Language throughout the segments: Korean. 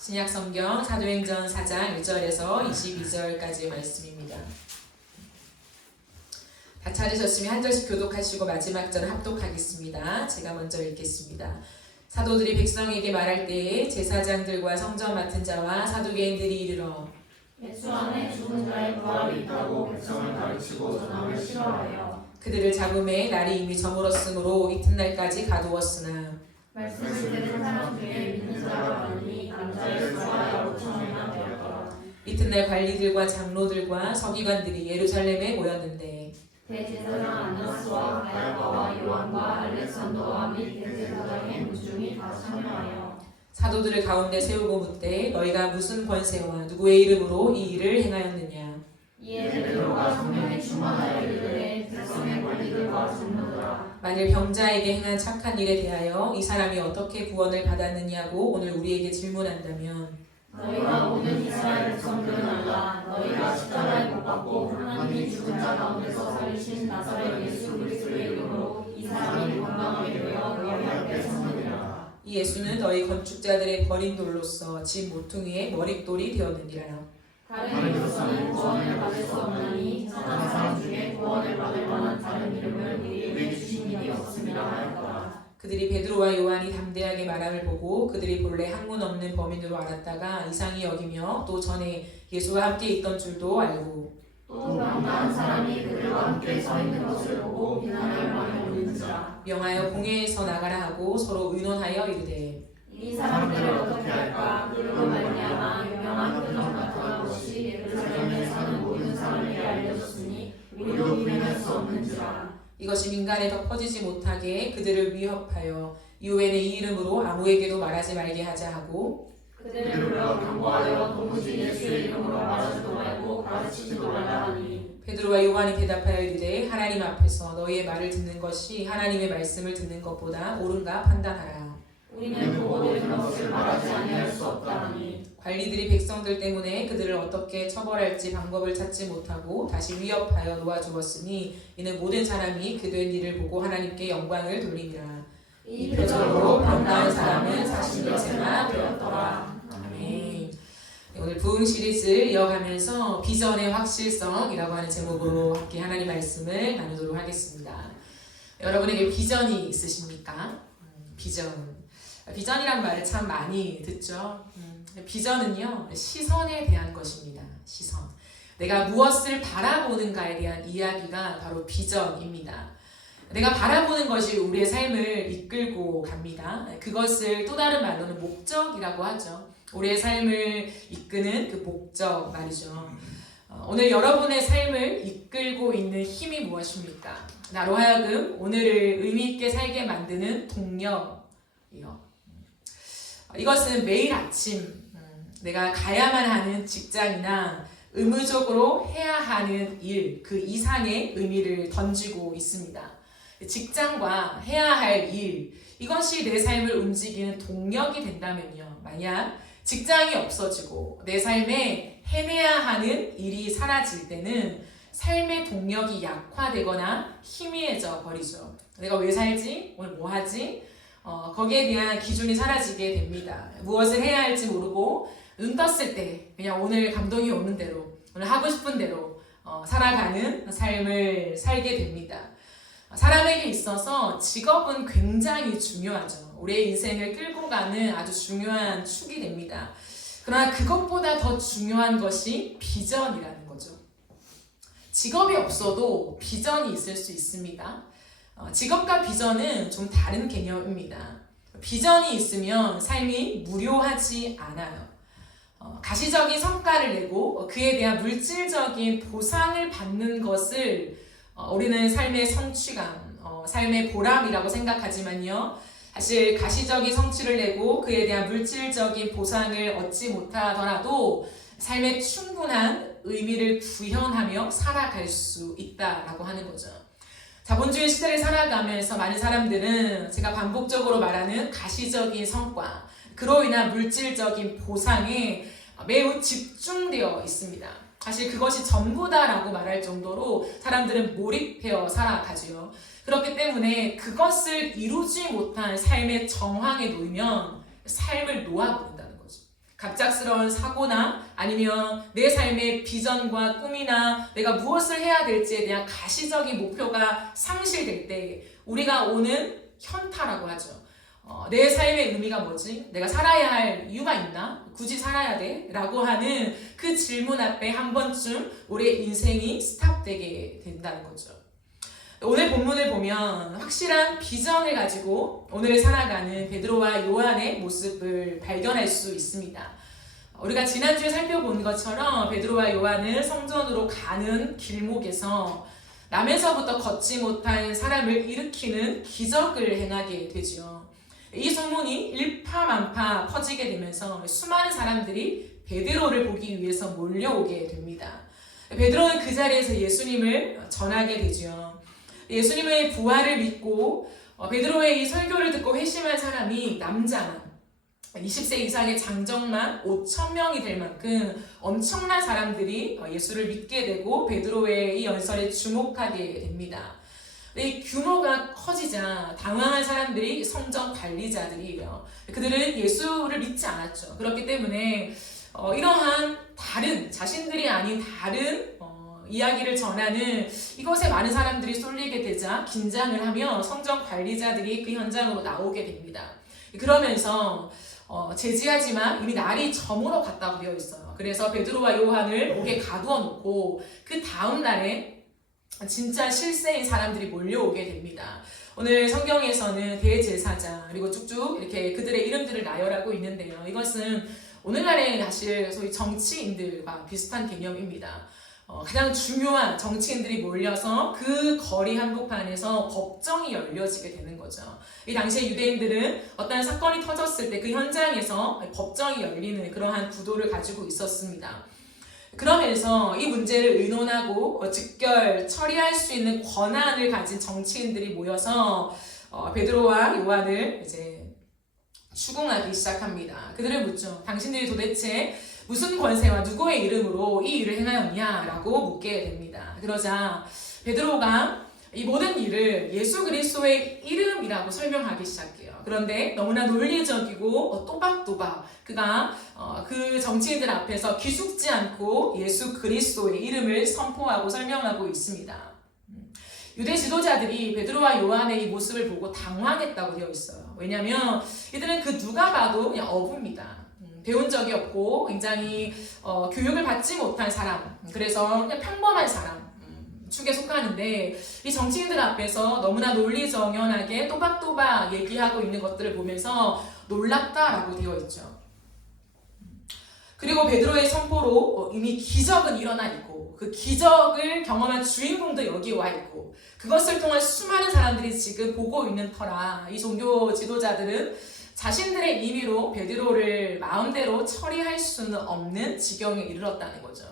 신약성경 사도행전 4장 1절에서 22절까지의 말씀입니다. 다 찾으셨으면 한 절씩 교독하시고 마지막 절 합독하겠습니다. 제가 먼저 읽겠습니다. 사도들이 백성에게 말할 때에 제사장들과 성전 맡은 자와 사두개인들이 이르러 예수 안에 죽은 자의 부활이 있다고 백성을 가르치고 전함을 싫어하여 그들을 잡음에 날이 이미 저물었으므로 이튿날까지 가두었으나 말씀을 듣는 사람 중에 믿는 자가 많으니 남자의 수가 5,000명이나 되었더라. 이튿날 관리들과 장로들과 서기관들이 예루살렘에 모였는데 대제사장 안나스와 가야바와 요한과 알렉산더와 및 대제사장의 문중이 다 참여하여 사도들을 가운데 세우고 묻되 너희가 무슨 권세와 누구의 이름으로 이 일을 행하였느냐. 이에 베드로가 성령에 충만하여 이르되 백성의 관리들과 장로들아 만일 병자에게 행한 착한 일에 대하여 이 사람이 어떻게 구원을 받았느냐고 오늘 우리에게 질문한다면 너희가 모든 이스라엘 백성들은 알라. 너희가 십자가에 못 박고 하나님이 죽은 자 가운데서 살리신 나사렛 예수 그리스도의 이름으로 이 사람이 건강하게 되어 너희 앞에 섰느니라. 이 예수는 너희 건축자들의 버린 돌로서 집 모퉁이의 머릿돌이 되었느니라. 다른 이로서는 구원을 받을 수 없나니 천한 사람 중에 구원을 받을 만한 다른 이름을 우리에게 주신 일이 없음이라 하였더라. 그들이 베드로와 요한이 담대하게 말함을 보고 그들이 본래 학문 없는 범인으로 알았다가 이상히 여기며 또 전에 예수와 함께 있던 줄도 알고 또 병나은 사람이 그들과 함께 서 있는 것을 보고 비난을 많이 올리는지라. 명하여 공회에서 나가라 하고 서로 의논하여 이르되 이 사람들을 어떻게 할까? 그들로 말미암아 유명한 표적 나타난 것이 예루살렘에 사는 모든 사람에게 알려졌으니 우리도 부인할 수 없는지라. 이것이 민간에 더 퍼지지 못하게 그들을 위협하여 이후에는 이 이름으로 아무에게도 말하지 말게 하자 하고 그들을 불러 경고하여 도무지 예수의 이름으로 말하지도 말고 가르치지도 말라 하니 베드로와 요한이 대답하여 이르되 하나님 앞에서 너희의 말을 듣는 것이 하나님의 말씀을 듣는 것보다 옳은가 판단하라. 우리는 보고 들은 것을 말하지 아니할 수 없다 하니 관리들이 백성들 때문에 그들을 어떻게 처벌할지 방법을 찾지 못하고 다시 위협하여 놓아주었으니 이는 모든 사람이 그 된 일을 보고 하나님께 영광을 돌리니라. 이 표적으로 병나은 사람은 40여세나 되었더라. 아멘. 오늘 부흥 시리즈를 이어가면서 비전의 확실성이라고 하는 제목으로 함께 하나님 말씀을 나누도록 하겠습니다. 여러분에게 비전이 있으십니까? 비전이란 말을 참 많이 듣죠. 비전은요, 시선에 대한 것입니다. 시선. 내가 무엇을 바라보는가에 대한 이야기가 바로 비전입니다. 내가 바라보는 것이 우리의 삶을 이끌고 갑니다. 그것을 또 다른 말로는 목적이라고 하죠. 우리의 삶을 이끄는 그 목적 말이죠. 오늘 여러분의 삶을 이끌고 있는 힘이 무엇입니까? 나로 하여금 오늘을 의미 있게 살게 만드는 동력이요. 이것은 매일 아침 내가 가야만 하는 직장이나 의무적으로 해야 하는 일, 그 이상의 의미를 던지고 있습니다. 직장과 해야 할 일, 이것이 내 삶을 움직이는 동력이 된다면요. 만약 직장이 없어지고 내 삶에 해내야 하는 일이 사라질 때는 삶의 동력이 약화되거나 희미해져 버리죠. 내가 왜 살지? 오늘 뭐 하지? 거기에 대한 기준이 사라지게 됩니다. 무엇을 해야 할지 모르고 눈 떴을 때 그냥 오늘 감동이 오는 대로 오늘 하고 싶은 대로 살아가는 삶을 살게 됩니다. 사람에게 있어서 직업은 굉장히 중요하죠. 우리의 인생을 끌고 가는 아주 중요한 축이 됩니다. 그러나 그것보다 더 중요한 것이 비전이라는 거죠. 직업이 없어도 비전이 있을 수 있습니다. 직업과 비전은 좀 다른 개념입니다. 비전이 있으면 삶이 무료하지 않아요. 가시적인 성과를 내고 그에 대한 물질적인 보상을 받는 것을 우리는 삶의 성취감, 삶의 보람이라고 생각하지만요. 사실 가시적인 성취를 내고 그에 대한 물질적인 보상을 얻지 못하더라도 삶에 충분한 의미를 구현하며 살아갈 수 있다라고 하는 거죠. 자본주의 시대를 살아가면서 많은 사람들은 제가 반복적으로 말하는 가시적인 성과, 그로 인한 물질적인 보상에 매우 집중되어 있습니다. 사실 그것이 전부다라고 말할 정도로 사람들은 몰입되어 살아가지요. 그렇기 때문에 그것을 이루지 못한 삶의 정황에 놓이면 삶을 놓아버린다는 거죠. 갑작스러운 사고나 아니면 내 삶의 비전과 꿈이나 내가 무엇을 해야 될지에 대한 가시적인 목표가 상실될 때 우리가 오는 현타라고 하죠. 내 삶의 의미가 뭐지? 내가 살아야 할 이유가 있나? 굳이 살아야 돼? 라고 하는 그 질문 앞에 한 번쯤 우리의 인생이 스탑되게 된다는 거죠. 오늘 본문을 보면 확실한 비전을 가지고 오늘을 살아가는 베드로와 요한의 모습을 발견할 수 있습니다. 우리가 지난주에 살펴본 것처럼 베드로와 요한은 성전으로 가는 길목에서 남에서부터 걷지 못한 사람을 일으키는 기적을 행하게 되죠. 이 소문이 일파만파 퍼지게 되면서 수많은 사람들이 베드로를 보기 위해서 몰려오게 됩니다. 베드로는 그 자리에서 예수님을 전하게 되죠. 예수님의 부활을 믿고 베드로의 이 설교를 듣고 회심한 사람이 남자만 20세 이상의 장정만 5,000명이 될 만큼 엄청난 사람들이 예수를 믿게 되고 베드로의 이 연설에 주목하게 됩니다. 이 규모가 커지자 당황한 사람들이 성전 관리자들이에요. 그들은 예수를 믿지 않았죠. 그렇기 때문에 이러한 다른 자신들이 아닌 다른 이야기를 전하는 이것에 많은 사람들이 쏠리게 되자 긴장을 하며 성전 관리자들이 그 현장으로 나오게 됩니다. 그러면서 제지하지만 이미 날이 저물어 갔다고 되어 있어요. 그래서 베드로와 요한을 옥에 가두어 놓고 그 다음 날에 진짜 실세인 사람들이 몰려오게 됩니다. 오늘 성경에서는 대제사장 그리고 쭉쭉 이렇게 그들의 이름들을 나열하고 있는데요. 이것은 오늘날의 사실 소위 정치인들과 비슷한 개념입니다. 가장 중요한 정치인들이 몰려서 그 거리 한복판에서 법정이 열려지게 되는 거죠. 이 당시에 유대인들은 어떤 사건이 터졌을 때 그 현장에서 법정이 열리는 그러한 구도를 가지고 있었습니다. 그러면서 이 문제를 의논하고 즉결 처리할 수 있는 권한을 가진 정치인들이 모여서 베드로와 요한을 이제 추궁하기 시작합니다. 그들을 묻죠. 당신들이 도대체 무슨 권세와 누구의 이름으로 이 일을 행하였냐라고 묻게 됩니다. 그러자 베드로가 이 모든 일을 예수 그리스도의 이름이라고 설명하기 시작해요. 그런데 너무나 논리적이고 또박또박 그가 그 정치인들 앞에서 기죽지 않고 예수 그리스도의 이름을 선포하고 설명하고 있습니다. 유대 지도자들이 베드로와 요한의 이 모습을 보고 당황했다고 되어 있어요. 왜냐하면 이들은 그 누가 봐도 그냥 어부입니다. 배운 적이 없고 굉장히 교육을 받지 못한 사람, 그래서 그냥 평범한 사람 축에 속하는데 이 정치인들 앞에서 너무나 논리정연하게 또박또박 얘기하고 있는 것들을 보면서 놀랍다라고 되어 있죠. 그리고 베드로의 선포로 이미 기적은 일어나 있고 그 기적을 경험한 주인공도 여기 와 있고 그것을 통한 수많은 사람들이 지금 보고 있는 터라 이 종교 지도자들은 자신들의 임의로 베드로를 마음대로 처리할 수는 없는 지경에 이르렀다는 거죠.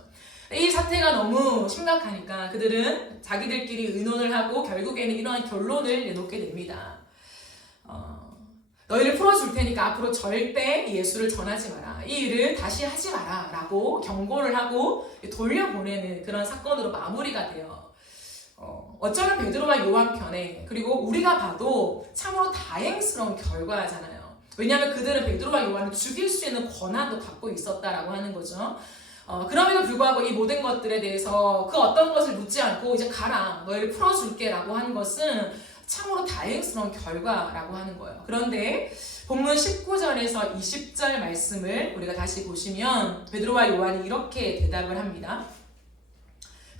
이 사태가 너무 심각하니까 그들은 자기들끼리 의논을 하고 결국에는 이러한 결론을 내놓게 됩니다. 너희를 풀어줄 테니까 앞으로 절대 예수를 전하지 마라. 이 일을 다시 하지 마라 라고 경고를 하고 돌려보내는 그런 사건으로 마무리가 돼요. 어쩌면 베드로와 요한 편에 그리고 우리가 봐도 참으로 다행스러운 결과잖아요. 왜냐하면 그들은 베드로와 요한을 죽일 수 있는 권한도 갖고 있었다라고 하는 거죠. 그럼에도 불구하고 이 모든 것들에 대해서 그 어떤 것을 묻지 않고 이제 가라 너희를 풀어줄게 라고 하는 것은 참으로 다행스러운 결과라고 하는 거예요. 그런데 본문 19절에서 20절 말씀을 우리가 다시 보시면 베드로와 요한이 이렇게 대답을 합니다.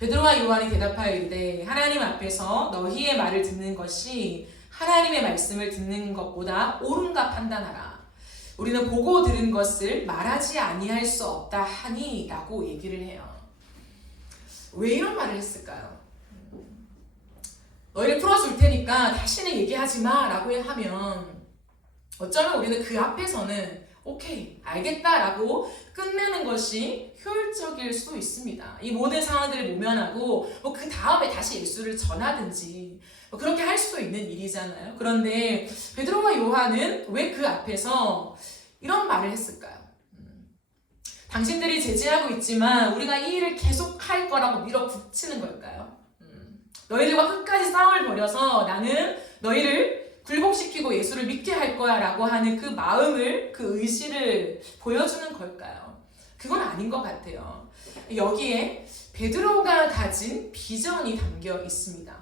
베드로와 요한이 대답하여 이르되 하나님 앞에서 너희의 말을 듣는 것이 하나님의 말씀을 듣는 것보다 옳은가 판단하라. 우리는 보고 들은 것을 말하지 아니할 수 없다 하니 라고 얘기를 해요. 왜 이런 말을 했을까요? 너희를 풀어줄 테니까 다시는 얘기하지 마 라고 하면 어쩌면 우리는 그 앞에서는 오케이 알겠다 라고 끝내는 것이 효율적일 수도 있습니다. 이 모든 상황들을 모면하고 그 다음에 다시 예수를 전하든지 그렇게 할 수도 있는 일이잖아요. 그런데 베드로와 요한은 왜 그 앞에서 이런 말을 했을까요? 당신들이 제지하고 있지만 우리가 이 일을 계속 할 거라고 밀어붙이는 걸까요? 너희들과 끝까지 싸움을 벌여서 나는 너희를 굴복시키고 예수를 믿게 할 거야 라고 하는 그 마음을, 그 의지를 보여주는 걸까요? 그건 아닌 것 같아요. 여기에 베드로가 가진 비전이 담겨 있습니다.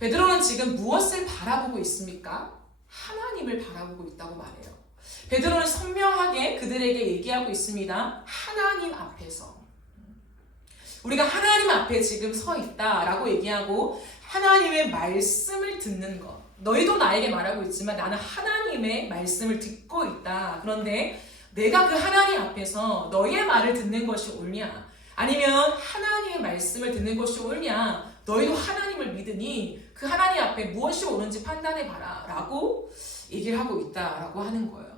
베드로는 지금 무엇을 바라보고 있습니까? 하나님을 바라보고 있다고 말해요. 베드로는 선명하게 그들에게 얘기하고 있습니다. 하나님 앞에서. 우리가 하나님 앞에 지금 서 있다라고 얘기하고 하나님의 말씀을 듣는 것. 너희도 나에게 말하고 있지만 나는 하나님의 말씀을 듣고 있다. 그런데 내가 그 하나님 앞에서 너희의 말을 듣는 것이 옳냐? 아니면 하나님의 말씀을 듣는 것이 옳냐? 너희도 하나님을 믿으니 그 하나님 앞에 무엇이 옳은지 판단해봐라 라고 얘기를 하고 있다라고 하는 거예요.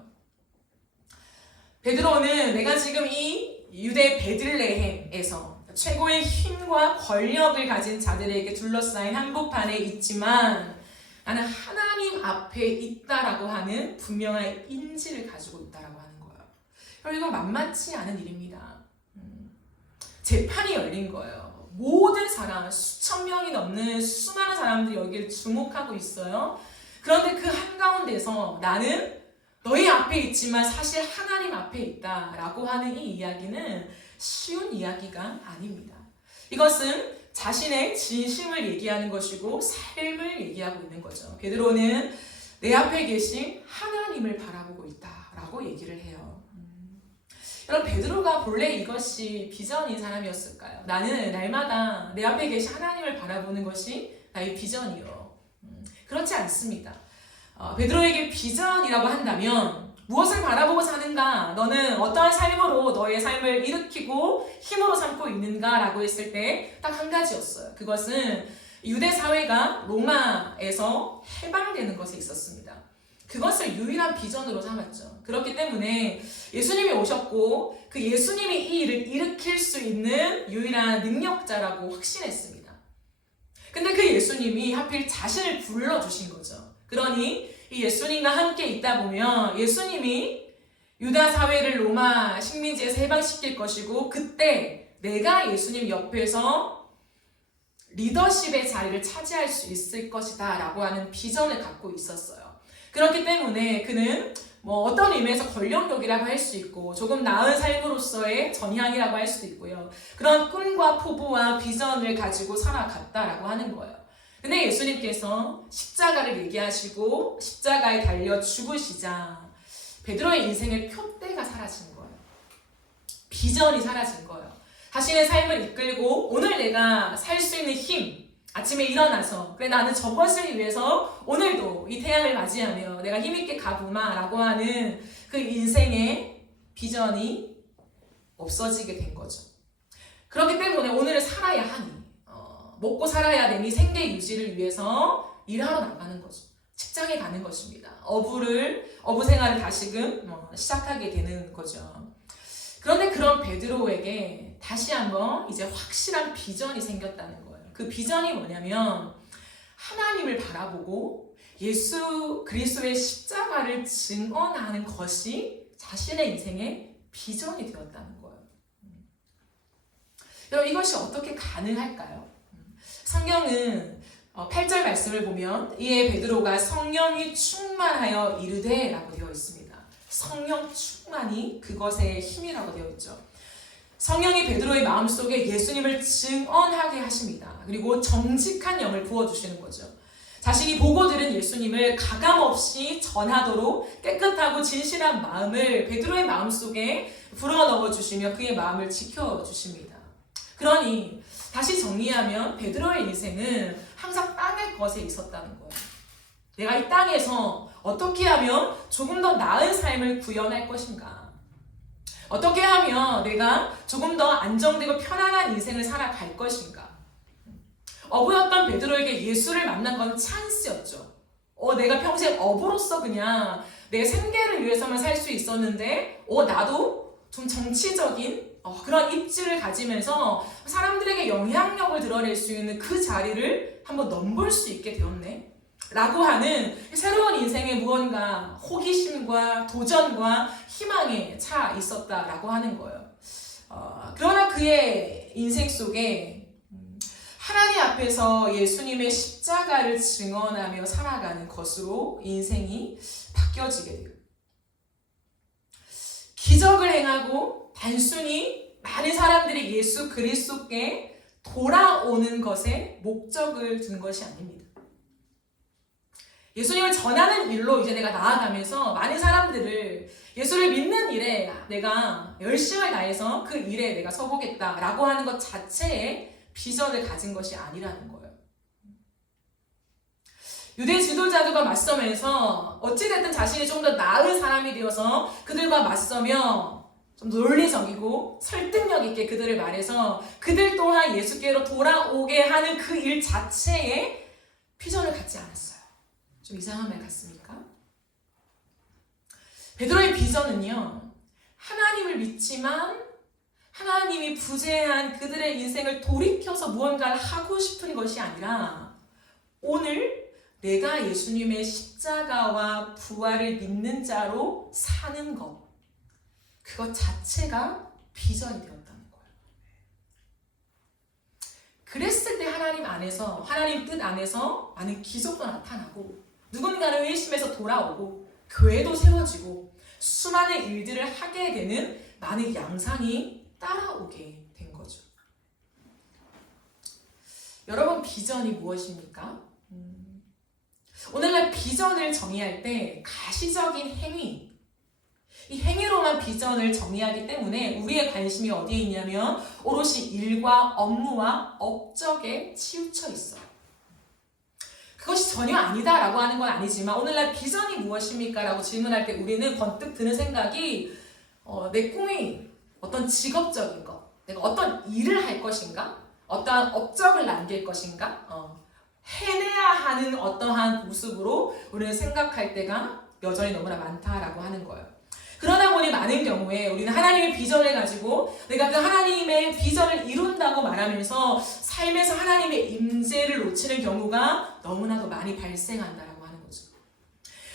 베드로는 내가 지금 이 유대 베들레헴에서 최고의 힘과 권력을 가진 자들에게 둘러싸인 한복판에 있지만 나는 하나님 앞에 있다라고 하는 분명한 인지를 가지고 있다라고 하는 거예요. 여러분 이건 만만치 않은 일입니다. 재판이 열린 거예요. 모든 사람, 수천 명이 넘는 수많은 사람들이 여기를 주목하고 있어요. 그런데 그 한가운데서 나는 너희 앞에 있지만 사실 하나님 앞에 있다라고 하는 이 이야기는 쉬운 이야기가 아닙니다. 이것은 자신의 진심을 얘기하는 것이고 삶을 얘기하고 있는 거죠. 베드로는 내 앞에 계신 하나님을 바라보고 있다라고 얘기를 해요. 여러분 베드로가 본래 이것이 비전인 사람이었을까요? 나는 날마다 내 앞에 계신 하나님을 바라보는 것이 나의 비전이요. 그렇지 않습니다. 베드로에게 비전이라고 한다면 무엇을 바라보고 사는가? 너는 어떠한 삶으로 너의 삶을 일으키고 힘으로 삼고 있는가? 라고 했을 때 딱 한 가지였어요. 그것은 유대 사회가 로마에서 해방되는 것에 있었습니다. 그것을 유일한 비전으로 삼았죠. 그렇기 때문에 예수님이 오셨고 그 예수님이 이 일을 일으킬 수 있는 유일한 능력자라고 확신했습니다. 근데 그 예수님이 하필 자신을 불러주신 거죠. 그러니 이 예수님과 함께 있다 보면 예수님이 유다 사회를 로마 식민지에서 해방시킬 것이고 그때 내가 예수님 옆에서 리더십의 자리를 차지할 수 있을 것이다 라고 하는 비전을 갖고 있었어요. 그렇기 때문에 그는 어떤 의미에서 권력욕이라고 할 수 있고 조금 나은 삶으로서의 전향이라고 할 수도 있고요. 그런 꿈과 포부와 비전을 가지고 살아갔다라고 하는 거예요. 근데 예수님께서 십자가를 얘기하시고 십자가에 달려 죽으시자 베드로의 인생의 표대가 사라진 거예요. 비전이 사라진 거예요. 자신의 삶을 이끌고 오늘 내가 살 수 있는 힘, 아침에 일어나서 그래 나는 저것을 위해서 오늘도 이 태양을 맞이하며 내가 힘있게 가보마 라고 하는 그 인생의 비전이 없어지게 된 거죠. 그렇기 때문에 오늘을 살아야 하니 먹고 살아야 되니 생계 유지를 위해서 일하러 나가는 거죠. 직장에 가는 것입니다. 어부 생활을 다시금 시작하게 되는 거죠. 그런데 그런 베드로에게 다시 한번 이제 확실한 비전이 생겼다는 거예요. 그 비전이 뭐냐면 하나님을 바라보고 예수 그리스도의 십자가를 증언하는 것이 자신의 인생의 비전이 되었다는 거예요. 여러분 이것이 어떻게 가능할까요? 성경은 8절 말씀을 보면 이에 베드로가 성령이 충만하여 이르되 라고 되어 있습니다. 성령 충만이 그것의 힘이라고 되어 있죠. 성령이 베드로의 마음속에 예수님을 증언하게 하십니다. 그리고 정직한 영을 부어주시는 거죠. 자신이 보고 들은 예수님을 가감없이 전하도록 깨끗하고 진실한 마음을 베드로의 마음속에 불어넣어 주시며 그의 마음을 지켜주십니다. 그러니 다시 정리하면 베드로의 인생은 항상 땅의 것에 있었다는 거예요. 내가 이 땅에서 어떻게 하면 조금 더 나은 삶을 구현할 것인가? 어떻게 하면 내가 조금 더 안정되고 편안한 인생을 살아갈 것인가? 어부였던 베드로에게 예수를 만난 건 찬스였죠. 내가 평생 어부로서 그냥 내 생계를 위해서만 살 수 있었는데 나도 좀 정치적인 그런 입지를 가지면서 사람들에게 영향력을 드러낼 수 있는 그 자리를 한번 넘볼 수 있게 되었네 라고 하는 새로운 인생의 무언가 호기심과 도전과 희망에 차 있었다라고 하는 거예요. 그러나 그의 인생 속에 하나님 앞에서 예수님의 십자가를 증언하며 살아가는 것으로 인생이 바뀌어지게 돼요. 기적을 행하고 단순히 많은 사람들이 예수 그리스도께 돌아오는 것에 목적을 둔 것이 아닙니다. 예수님을 전하는 일로 이제 내가 나아가면서 많은 사람들을 예수를 믿는 일에 내가 열심을 다해서 그 일에 내가 서보겠다라고 하는 것 자체에 비전을 가진 것이 아니라는 거예요. 유대 지도자들과 맞서면서 어찌됐든 자신이 좀 더 나은 사람이 되어서 그들과 맞서며 좀 논리적이고 설득력 있게 그들을 말해서 그들 또한 예수께로 돌아오게 하는 그 일 자체에 비전을 갖지 않았어요. 좀 이상한 말 같습니까? 베드로의 비전은요, 하나님을 믿지만 하나님이 부재한 그들의 인생을 돌이켜서 무언가를 하고 싶은 것이 아니라 오늘 내가 예수님의 십자가와 부활을 믿는 자로 사는 것, 그것 자체가 비전이 되었다는 거예요. 그랬을 때 하나님 안에서, 하나님 뜻 안에서 많은 기적도 나타나고 누군가는 회심해서 돌아오고 교회도 세워지고 수많은 일들을 하게 되는 많은 양상이 따라오게 된 거죠. 여러분, 비전이 무엇입니까? 오늘날 비전을 정의할 때 가시적인 행위, 이 행위로만 비전을 정의하기 때문에 우리의 관심이 어디에 있냐면 오롯이 일과 업무와 업적에 치우쳐 있어요. 그것이 전혀 아니다라고 하는 건 아니지만 오늘날 비전이 무엇입니까? 라고 질문할 때 우리는 번뜩 드는 생각이 내 꿈이 어떤 직업적인 것, 내가 어떤 일을 할 것인가? 어떠한 업적을 남길 것인가? 해내야 하는 어떠한 모습으로 우리는 생각할 때가 여전히 너무나 많다라고 하는 거예요. 그러다 보니 많은 경우에 우리는 하나님의 비전을 가지고 내가 그 하나님의 비전을 이룬다고 말하면서 삶에서 하나님의 임재를 놓치는 경우가 너무나도 많이 발생한다라고 하는 거죠.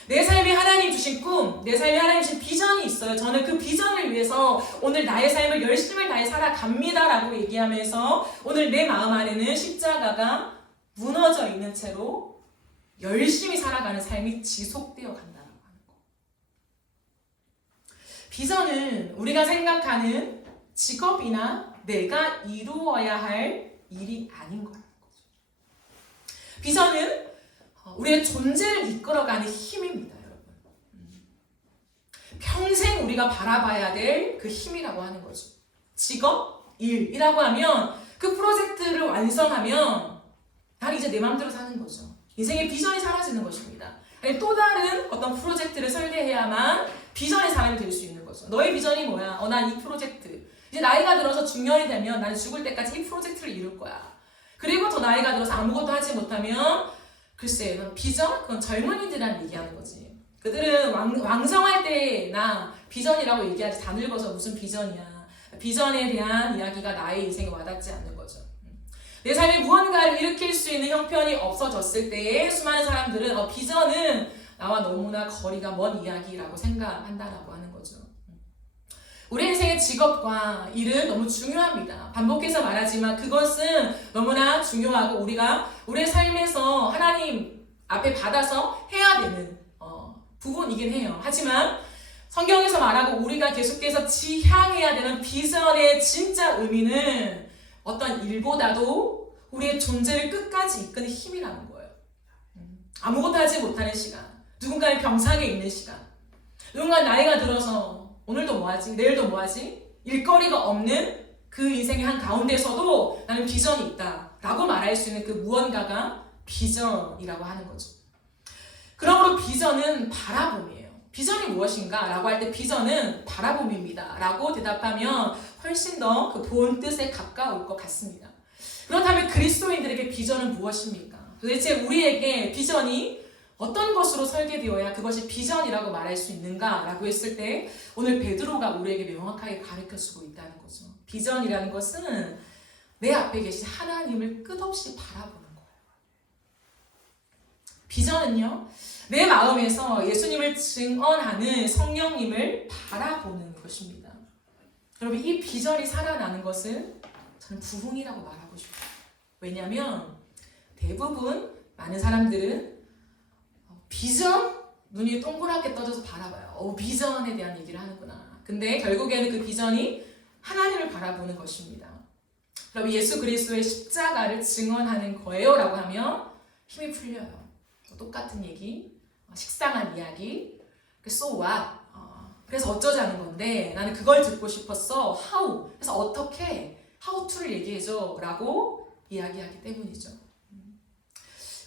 내 삶에 하나님 주신 꿈, 내 삶에 하나님 주신 비전이 있어요. 저는 그 비전을 위해서 오늘 나의 삶을 열심을 다해 살아갑니다라고 얘기하면서 오늘 내 마음 안에는 십자가가 무너져 있는 채로 열심히 살아가는 삶이 지속되어 간다라고 하는 거. 비전은 우리가 생각하는 직업이나 내가 이루어야 할 일이 아닌 거라는 거죠. 비전은 우리의 존재를 이끌어가는 힘입니다, 여러분. 평생 우리가 바라봐야 될 그 힘이라고 하는 거죠. 직업, 일이라고 하면 그 프로젝트를 완성하면 난 이제 내 마음대로 사는 거죠. 인생의 비전이 사라지는 것입니다. 아니, 또 다른 어떤 프로젝트를 설계해야만 비전의 사람이 될 수 있는 거죠. 너의 비전이 뭐야? 난 이 프로젝트. 이제 나이가 들어서 중년이 되면 나는 죽을 때까지 이 프로젝트를 이룰 거야. 그리고 더 나이가 들어서 아무것도 하지 못하면 글쎄, 비전? 그건 젊은이들이란 얘기하는 거지. 그들은 왕성할 때나 비전이라고 얘기하지 다 늙어서 무슨 비전이야. 비전에 대한 이야기가 나의 인생에 와닿지 않는 거죠. 내 삶에 무언가를 일으킬 수 있는 형편이 없어졌을 때에 수많은 사람들은 비전은 나와 너무나 거리가 먼 이야기라고 생각한다라고 하는 거죠. 우리 인생의 직업과 일은 너무 중요합니다. 반복해서 말하지만 그것은 너무나 중요하고 우리가 우리의 삶에서 하나님 앞에 받아서 해야 되는 부분이긴 해요. 하지만 성경에서 말하고 우리가 계속해서 지향해야 되는 비전의 진짜 의미는 어떤 일보다도 우리의 존재를 끝까지 이끄는 힘이라는 거예요. 아무것도 하지 못하는 시간, 누군가의 병상에 있는 시간, 누군가 나이가 들어서 오늘도 뭐하지? 내일도 뭐하지? 일거리가 없는 그 인생의 한 가운데서도 나는 비전이 있다 라고 말할 수 있는 그 무언가가 비전이라고 하는 거죠. 그러므로 비전은 바라봄이에요. 비전이 무엇인가? 라고 할 때 비전은 바라봄입니다 라고 대답하면 훨씬 더 그 본 뜻에 가까울 것 같습니다. 그렇다면 그리스도인들에게 비전은 무엇입니까? 도대체 우리에게 비전이 어떤 것으로 설계되어야 그것이 비전이라고 말할 수 있는가? 라고 했을 때 오늘 베드로가 우리에게 명확하게 가르쳐주고 있다는 거죠. 비전이라는 것은 내 앞에 계신 하나님을 끝없이 바라보는 거예요. 비전은요, 내 마음에서 예수님을 증언하는 성령님을 바라보는 것입니다. 여러분, 이 비전이 살아나는 것을 저는 부흥이라고 말하고 싶어요. 왜냐하면 대부분 많은 사람들은 비전? 눈이 동그랗게 떠져서 바라봐요. 비전에 대한 얘기를 하는구나. 근데 결국에는 그 비전이 하나님을 바라보는 것입니다. 그럼 예수 그리스도의 십자가를 증언하는 거예요 라고 하면 힘이 풀려요. 똑같은 얘기, 식상한 이야기, so what? 그래서 어쩌자는 건데 나는 그걸 듣고 싶었어. how? 그래서 어떻게? how to를 얘기해줘 라고 이야기하기 때문이죠.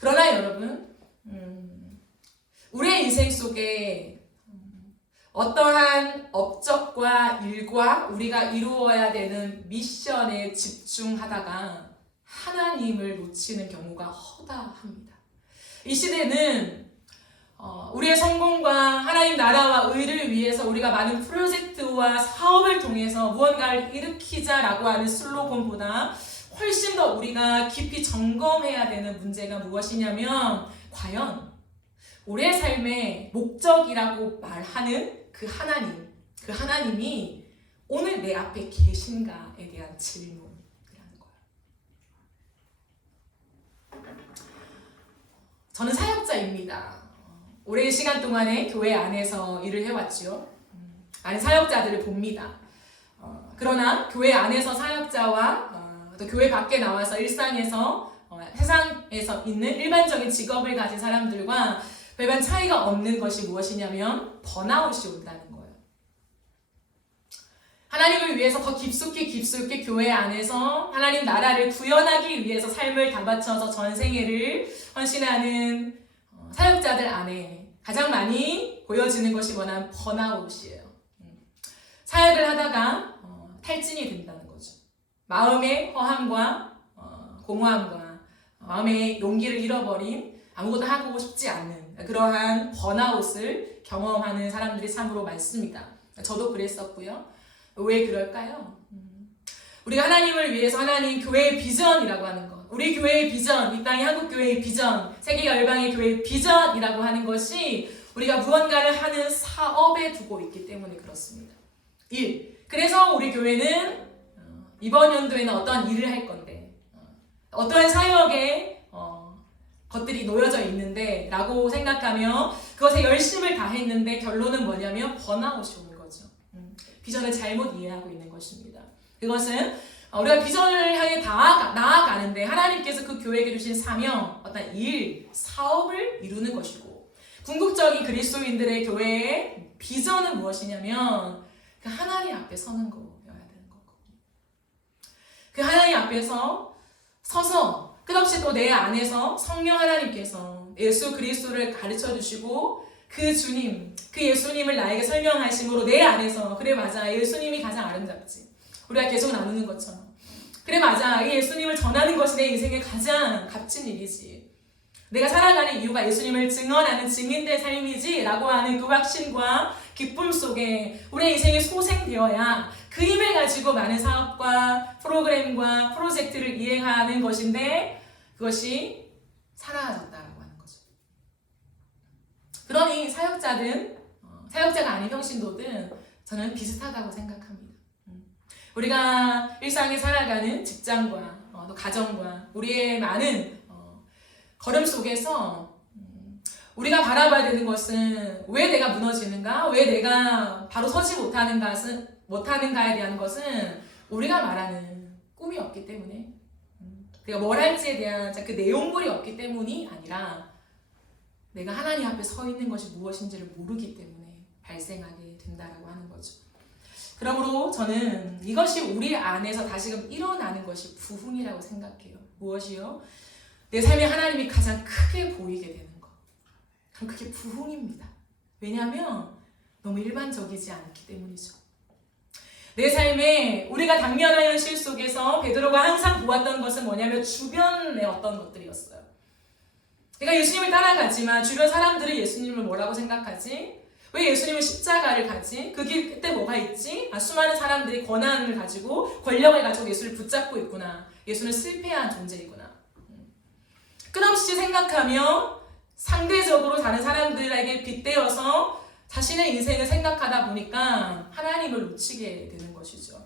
그러나 여러분, 우리의 인생 속에 어떠한 업적과 일과 우리가 이루어야 되는 미션에 집중하다가 하나님을 놓치는 경우가 허다합니다. 이 시대는 우리의 성공과 하나님 나라와 의를 위해서 우리가 많은 프로젝트와 사업을 통해서 무언가를 일으키자라고 하는 슬로건보다 훨씬 더 우리가 깊이 점검해야 되는 문제가 무엇이냐면 과연 우리의 삶의 목적이라고 말하는 그 하나님이 오늘 내 앞에 계신가에 대한 질문이라는 거예요. 저는 사역자입니다. 오랜 시간 동안에 교회 안에서 일을 해왔죠. 많은 사역자들을 봅니다. 그러나 교회 안에서 사역자와 또 교회 밖에 나와서 일상에서 세상에서 있는 일반적인 직업을 가진 사람들과 별반 차이가 없는 것이 무엇이냐면 번아웃이 온다는 거예요. 하나님을 위해서 더 깊숙이 교회 안에서 하나님 나라를 구현하기 위해서 삶을 다 바쳐서 전생애를 헌신하는 사역자들 안에 가장 많이 보여지는 것이 뭐냐면 번아웃이에요. 사역을 하다가 탈진이 된다는 거죠. 마음의 허함과 공허함과 마음의 용기를 잃어버린 아무것도 하고 싶지 않는 그러한 번아웃을 경험하는 사람들이 참으로 많습니다. 저도 그랬었고요. 왜 그럴까요? 우리가 하나님을 위해서 하나님 교회의 비전이라고 하는 것, 우리 교회의 비전, 이 땅의 한국 교회의 비전, 세계가 열방의 교회의 비전이라고 하는 것이 우리가 무언가를 하는 사업에 두고 있기 때문에 그렇습니다. 그래서 우리 교회는 이번 연도에는 어떠한 일을 할 건데 어떠한 사역에 것들이 놓여져 있는데 라고 생각하며 그것에 열심을 다했는데 결론은 뭐냐면 번아웃이 오는 거죠. 비전을 잘못 이해하고 있는 것입니다. 그것은 우리가 비전을 향해 나아가는데 하나님께서 그 교회에게 주신 사명, 어떤 일, 사업을 이루는 것이고 궁극적인 그리스도인들의 교회의 비전은 무엇이냐면 그 하나님 앞에 서는 거여야 되는 거고 그 하나님 앞에서 서서 끝없이 또 내 안에서 성령 하나님께서 예수 그리스도를 가르쳐 주시고 그 주님, 그 예수님을 나에게 설명하심으로 내 안에서 그래 맞아 예수님이 가장 아름답지. 우리가 계속 나누는 것처럼 그래 맞아 이 예수님을 전하는 것이 내 인생의 가장 값진 일이지. 내가 살아가는 이유가 예수님을 증언하는 증인된 삶이지 라고 하는 그 확신과 기쁨 속에 우리의 인생이 소생되어야 그 힘을 가지고 많은 사업과 프로그램과 프로젝트를 이행하는 것인데 그것이 사라졌다라고 하는 거죠. 그러니 사역자가 아닌 평신도든 저는 비슷하다고 생각합니다. 우리가 일상에 살아가는 직장과 또 가정과 우리의 많은 걸음 속에서 우리가 바라봐야 되는 것은 왜 내가 무너지는가? 왜 내가 바로 서지 못하는가에 대한 것은 우리가 말하는 꿈이 없기 때문에 내가 뭘 할지에 대한 그 내용물이 없기 때문이 아니라 내가 하나님 앞에 서 있는 것이 무엇인지를 모르기 때문에 발생하게 된다라고 하는 거죠. 그러므로 저는 이것이 우리 안에서 다시금 일어나는 것이 부흥이라고 생각해요. 무엇이요? 내 삶에 하나님이 가장 크게 보이게 되는 것. 그럼 그게 부흥입니다. 왜냐하면 너무 일반적이지 않기 때문이죠. 내 삶에 우리가 당면한 현실 속에서 베드로가 항상 보았던 것은 뭐냐면 주변의 어떤 것들이었어요. 내가 예수님을 따라가지만 주변 사람들은 예수님을 뭐라고 생각하지? 왜 예수님은 십자가를 가지? 그 길 끝에 뭐가 있지? 수많은 사람들이 권한을 가지고 권력을 가지고 예수를 붙잡고 있구나. 예수는 실패한 존재이구나. 끝없이 생각하며 상대적으로 다른 사람들에게 빗대어서 자신의 인생을 생각하다 보니까 하나님을 놓치게 되는 것이죠.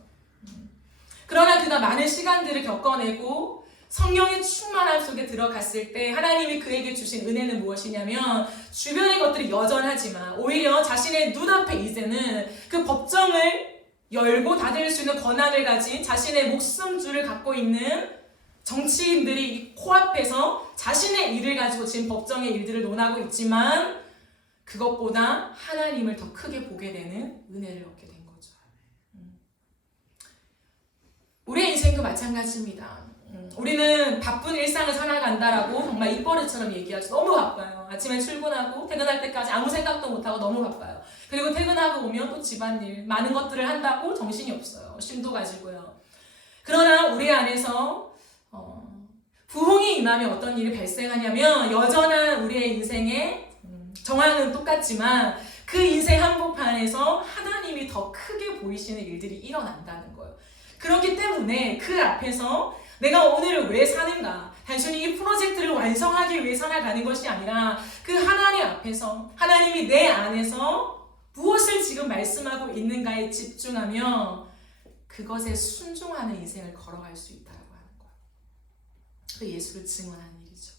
그러나 그가 많은 시간들을 겪어내고 성령의 충만함 속에 들어갔을 때 하나님이 그에게 주신 은혜는 무엇이냐면 주변의 것들이 여전하지만 오히려 자신의 눈앞에 이제는 그 법정을 열고 닫을 수 있는 권한을 가진 자신의 목숨줄을 갖고 있는 정치인들이 이 코앞에서 자신의 일을 가지고 지금 법정의 일들을 논하고 있지만 그것보다 하나님을 더 크게 보게 되는 은혜를 얻게 된 거죠. 우리의 인생도 마찬가지입니다. 우리는 바쁜 일상을 살아간다라고 정말 입버릇처럼 얘기하죠. 너무 바빠요. 아침에 출근하고 퇴근할 때까지 아무 생각도 못하고 너무 바빠요. 그리고 퇴근하고 오면 또 집안일, 많은 것들을 한다고 정신이 없어요. 쉼도 가지고요. 그러나 우리 안에서 부흥이 임하면 어떤 일이 발생하냐면 여전한 우리의 인생의 정황은 똑같지만 그 인생 한복판에서 하나님이 더 크게 보이시는 일들이 일어난다는 거예요. 그렇기 때문에 그 앞에서 내가 오늘을 왜 사는가? 단순히 이 프로젝트를 완성하기 위해 살아가는 것이 아니라 그 하나님 앞에서 하나님이 내 안에서 무엇을 지금 말씀하고 있는가에 집중하며 그것에 순종하는 인생을 걸어갈 수 있다고 하는 거예요. 그 예수를 증언하는 일이죠.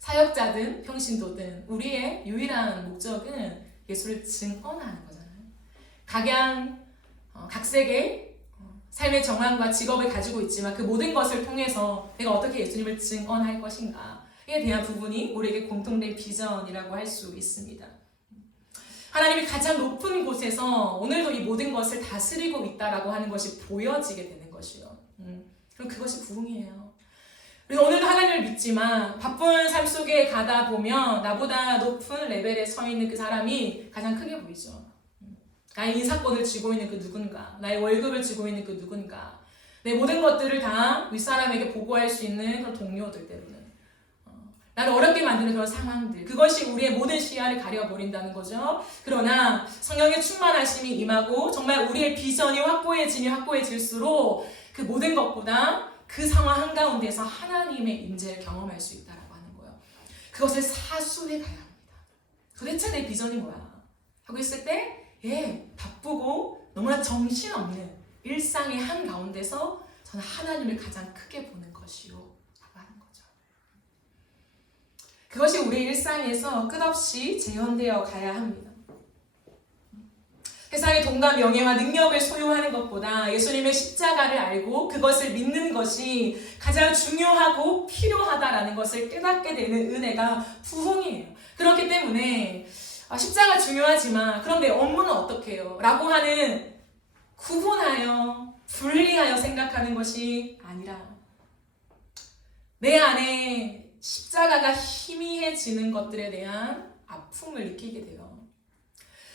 사역자든 평신도든 우리의 유일한 목적은 예수를 증언하는 거잖아요. 각양, 각색의 삶의 정황과 직업을 가지고 있지만 그 모든 것을 통해서 내가 어떻게 예수님을 증언할 것인가에 대한 부분이 우리에게 공통된 비전이라고 할 수 있습니다. 하나님이 가장 높은 곳에서 오늘도 이 모든 것을 다스리고 있다라고 하는 것이 보여지게 되는 것이요. 그럼 그것이 부흥이에요. 그래서 오늘도 하나님을 믿지만 바쁜 삶 속에 가다 보면 나보다 높은 레벨에 서 있는 그 사람이 가장 크게 보이죠. 나의 인사권을 쥐고 있는 그 누군가, 나의 월급을 쥐고 있는 그 누군가, 내 모든 것들을 다 윗사람에게 보고할 수 있는 그런 동료들 때문에 나를 어렵게 만드는 그런 상황들, 그것이 우리의 모든 시야를 가려버린다는 거죠. 그러나 성령의 충만하심이 임하고 정말 우리의 비전이 확고해질수록 그 모든 것보다 그 상황 한가운데서 하나님의 임재를 경험할 수 있다라고 하는 거예요. 그것을 사수해 가야 합니다. 도대체 내 비전이 뭐야? 하고 있을 때 바쁘고 너무나 정신없는 일상의 한가운데서 저는 하나님을 가장 크게 보는 것이요 라고 하는 거죠. 그것이 우리 일상에서 끝없이 재현되어 가야 합니다. 세상의 돈과 명예와 능력을 소유하는 것보다 예수님의 십자가를 알고 그것을 믿는 것이 가장 중요하고 필요하다라는 것을 깨닫게 되는 은혜가 부흥이에요. 그렇기 때문에 십자가 중요하지만 그럼 내 업무는 어떻게 해요? 라고 하는 구분하여 분리하여 생각하는 것이 아니라 내 안에 십자가가 희미해지는 것들에 대한 아픔을 느끼게 돼요.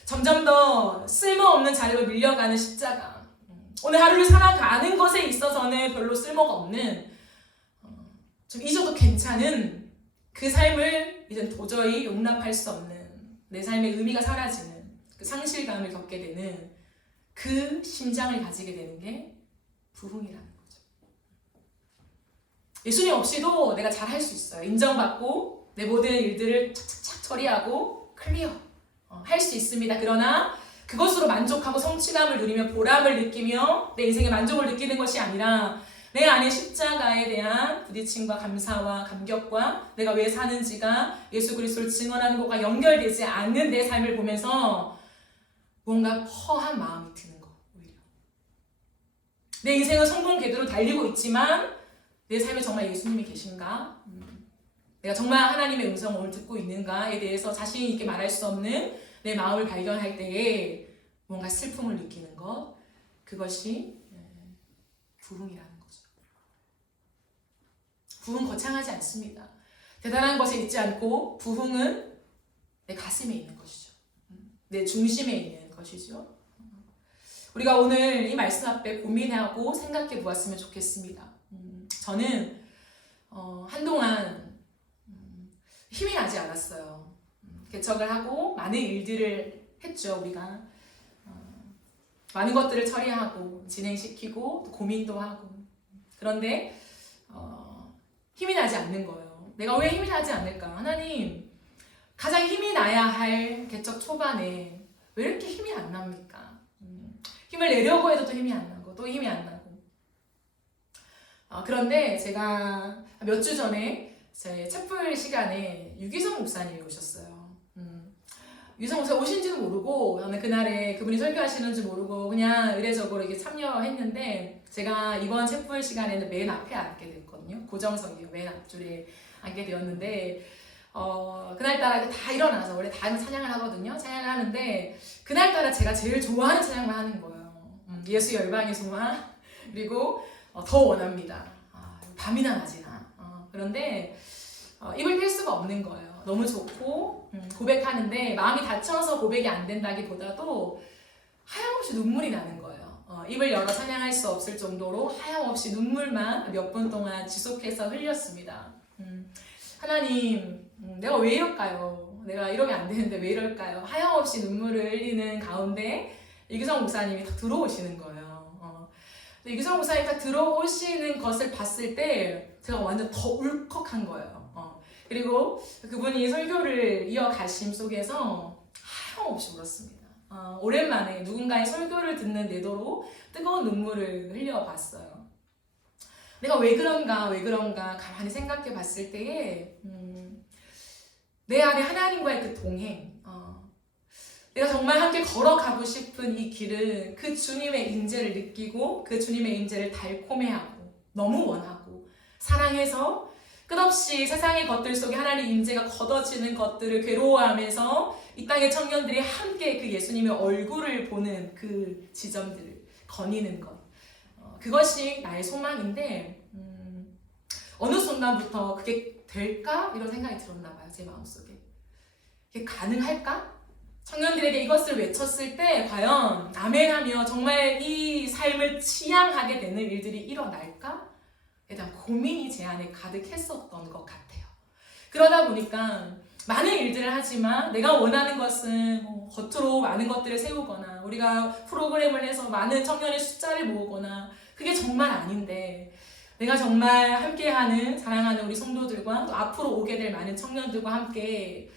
점점 더 쓸모없는 자리로 밀려가는 십자가, 오늘 하루를 살아가는 것에 있어서는 별로 쓸모가 없는, 좀 잊어도 괜찮은 그 삶을 이제 도저히 용납할 수 없는, 내 삶의 의미가 사라지는 그 상실감을 겪게 되는 그 심장을 가지게 되는 게 부흥이라는 거죠. 예수님 없이도 내가 잘 할 수 있어요. 인정받고 내 모든 일들을 착착착 처리하고 클리어 할 수 있습니다. 그러나 그것으로 만족하고 성취감을 누리며 보람을 느끼며 내 인생의 만족을 느끼는 것이 아니라 내 안에 십자가에 대한 부딪힘과 감사와 감격과 내가 왜 사는지가 예수 그리스도를 증언하는 것과 연결되지 않는 내 삶을 보면서 뭔가 허한 마음이 드는 거. 오히려 내 인생은 성공 궤도로 달리고 있지만 내 삶에 정말 예수님이 계신가? 내가 정말 하나님의 음성을 오늘 듣고 있는가에 대해서 자신 있게 말할 수 없는 내 마음을 발견할 때에 뭔가 슬픔을 느끼는 것, 그것이 부흥이라는 거죠. 부흥은 거창하지 않습니다. 대단한 것에 있지 않고 부흥은 내 가슴에 있는 것이죠. 내 중심에 있는 것이죠. 우리가 오늘 이 말씀 앞에 고민하고 생각해 보았으면 좋겠습니다. 저는 한동안 힘이 나지 않았어요. 개척을 하고 많은 일들을 했죠. 우리가 많은 것들을 처리하고 진행시키고 고민도 하고, 그런데 힘이 나지 않는 거예요. 내가 왜 힘이 나지 않을까? 하나님, 가장 힘이 나야 할 개척 초반에 왜 이렇게 힘이 안 납니까? 힘을 내려고 해도 또 힘이 안 나고 또 힘이 안 나고, 그런데 제가 몇 주 전에 제 촛불 시간에 유기성 목사님이 오셨어요. 유기성 목사 오신지도 모르고 저는 그날에 그분이 설교하시는 줄 모르고 그냥 의례적으로 이렇게 참여했는데 제가 이번 촛불 시간에는 맨 앞에 앉게 됐거든요. 고정석이요. 맨 앞줄에 앉게 되었는데 그날따라 다 일어나서 원래 다 찬양을 하거든요. 찬양을 하는데 그날따라 제가 제일 좋아하는 찬양을 하는 거예요. 예수 열방의 소망 그리고 더 원합니다. 밤이나 낮이나. 그런데 입을 뗄 수가 없는 거예요. 너무 좋고 고백하는데 마음이 다쳐서 고백이 안 된다기보다도 하염없이 눈물이 나는 거예요. 입을 열어 찬양할 수 없을 정도로 하염없이 눈물만 몇 분 동안 지속해서 흘렸습니다. 하나님, 내가 왜 이럴까요? 내가 이러면 안 되는데 왜 이럴까요? 하염없이 눈물을 흘리는 가운데 이규성 목사님이 딱 들어오시는 거예요. 이규성 목사님이 딱 들어오시는 것을 봤을 때 제가 완전 더 울컥한 거예요. 그리고 그분이 설교를 이어가심 속에서 하염없이 울었습니다. 오랜만에 누군가의 설교를 듣는 내도로 뜨거운 눈물을 흘려봤어요. 내가 왜 그런가 가만히 생각해 봤을 때에 내 안에 하나님과의 그 동행, 내가 정말 함께 걸어가고 싶은 이 길은 그 주님의 임재를 느끼고 그 주님의 임재를 달콤해하고 너무 원하고 사랑해서 끝없이 세상의 것들 속에 하나님의 임재가 걷어지는 것들을 괴로워하면서 이 땅의 청년들이 함께 그 예수님의 얼굴을 보는 그 지점들을 거니는 것, 그것이 나의 소망인데 어느 순간부터 그게 될까? 이런 생각이 들었나 봐요. 제 마음속에. 이게 가능할까? 청년들에게 이것을 외쳤을 때 과연 아멘하며 정말 이 삶을 지향하게 되는 일들이 일어날까? 에 대한 고민이 제 안에 가득했었던 것 같아요. 그러다 보니까 많은 일들을 하지만 내가 원하는 것은 겉으로 많은 것들을 세우거나 우리가 프로그램을 해서 많은 청년의 숫자를 모으거나 그게 정말 아닌데 내가 정말 함께하는 사랑하는 우리 성도들과 또 앞으로 오게 될 많은 청년들과 함께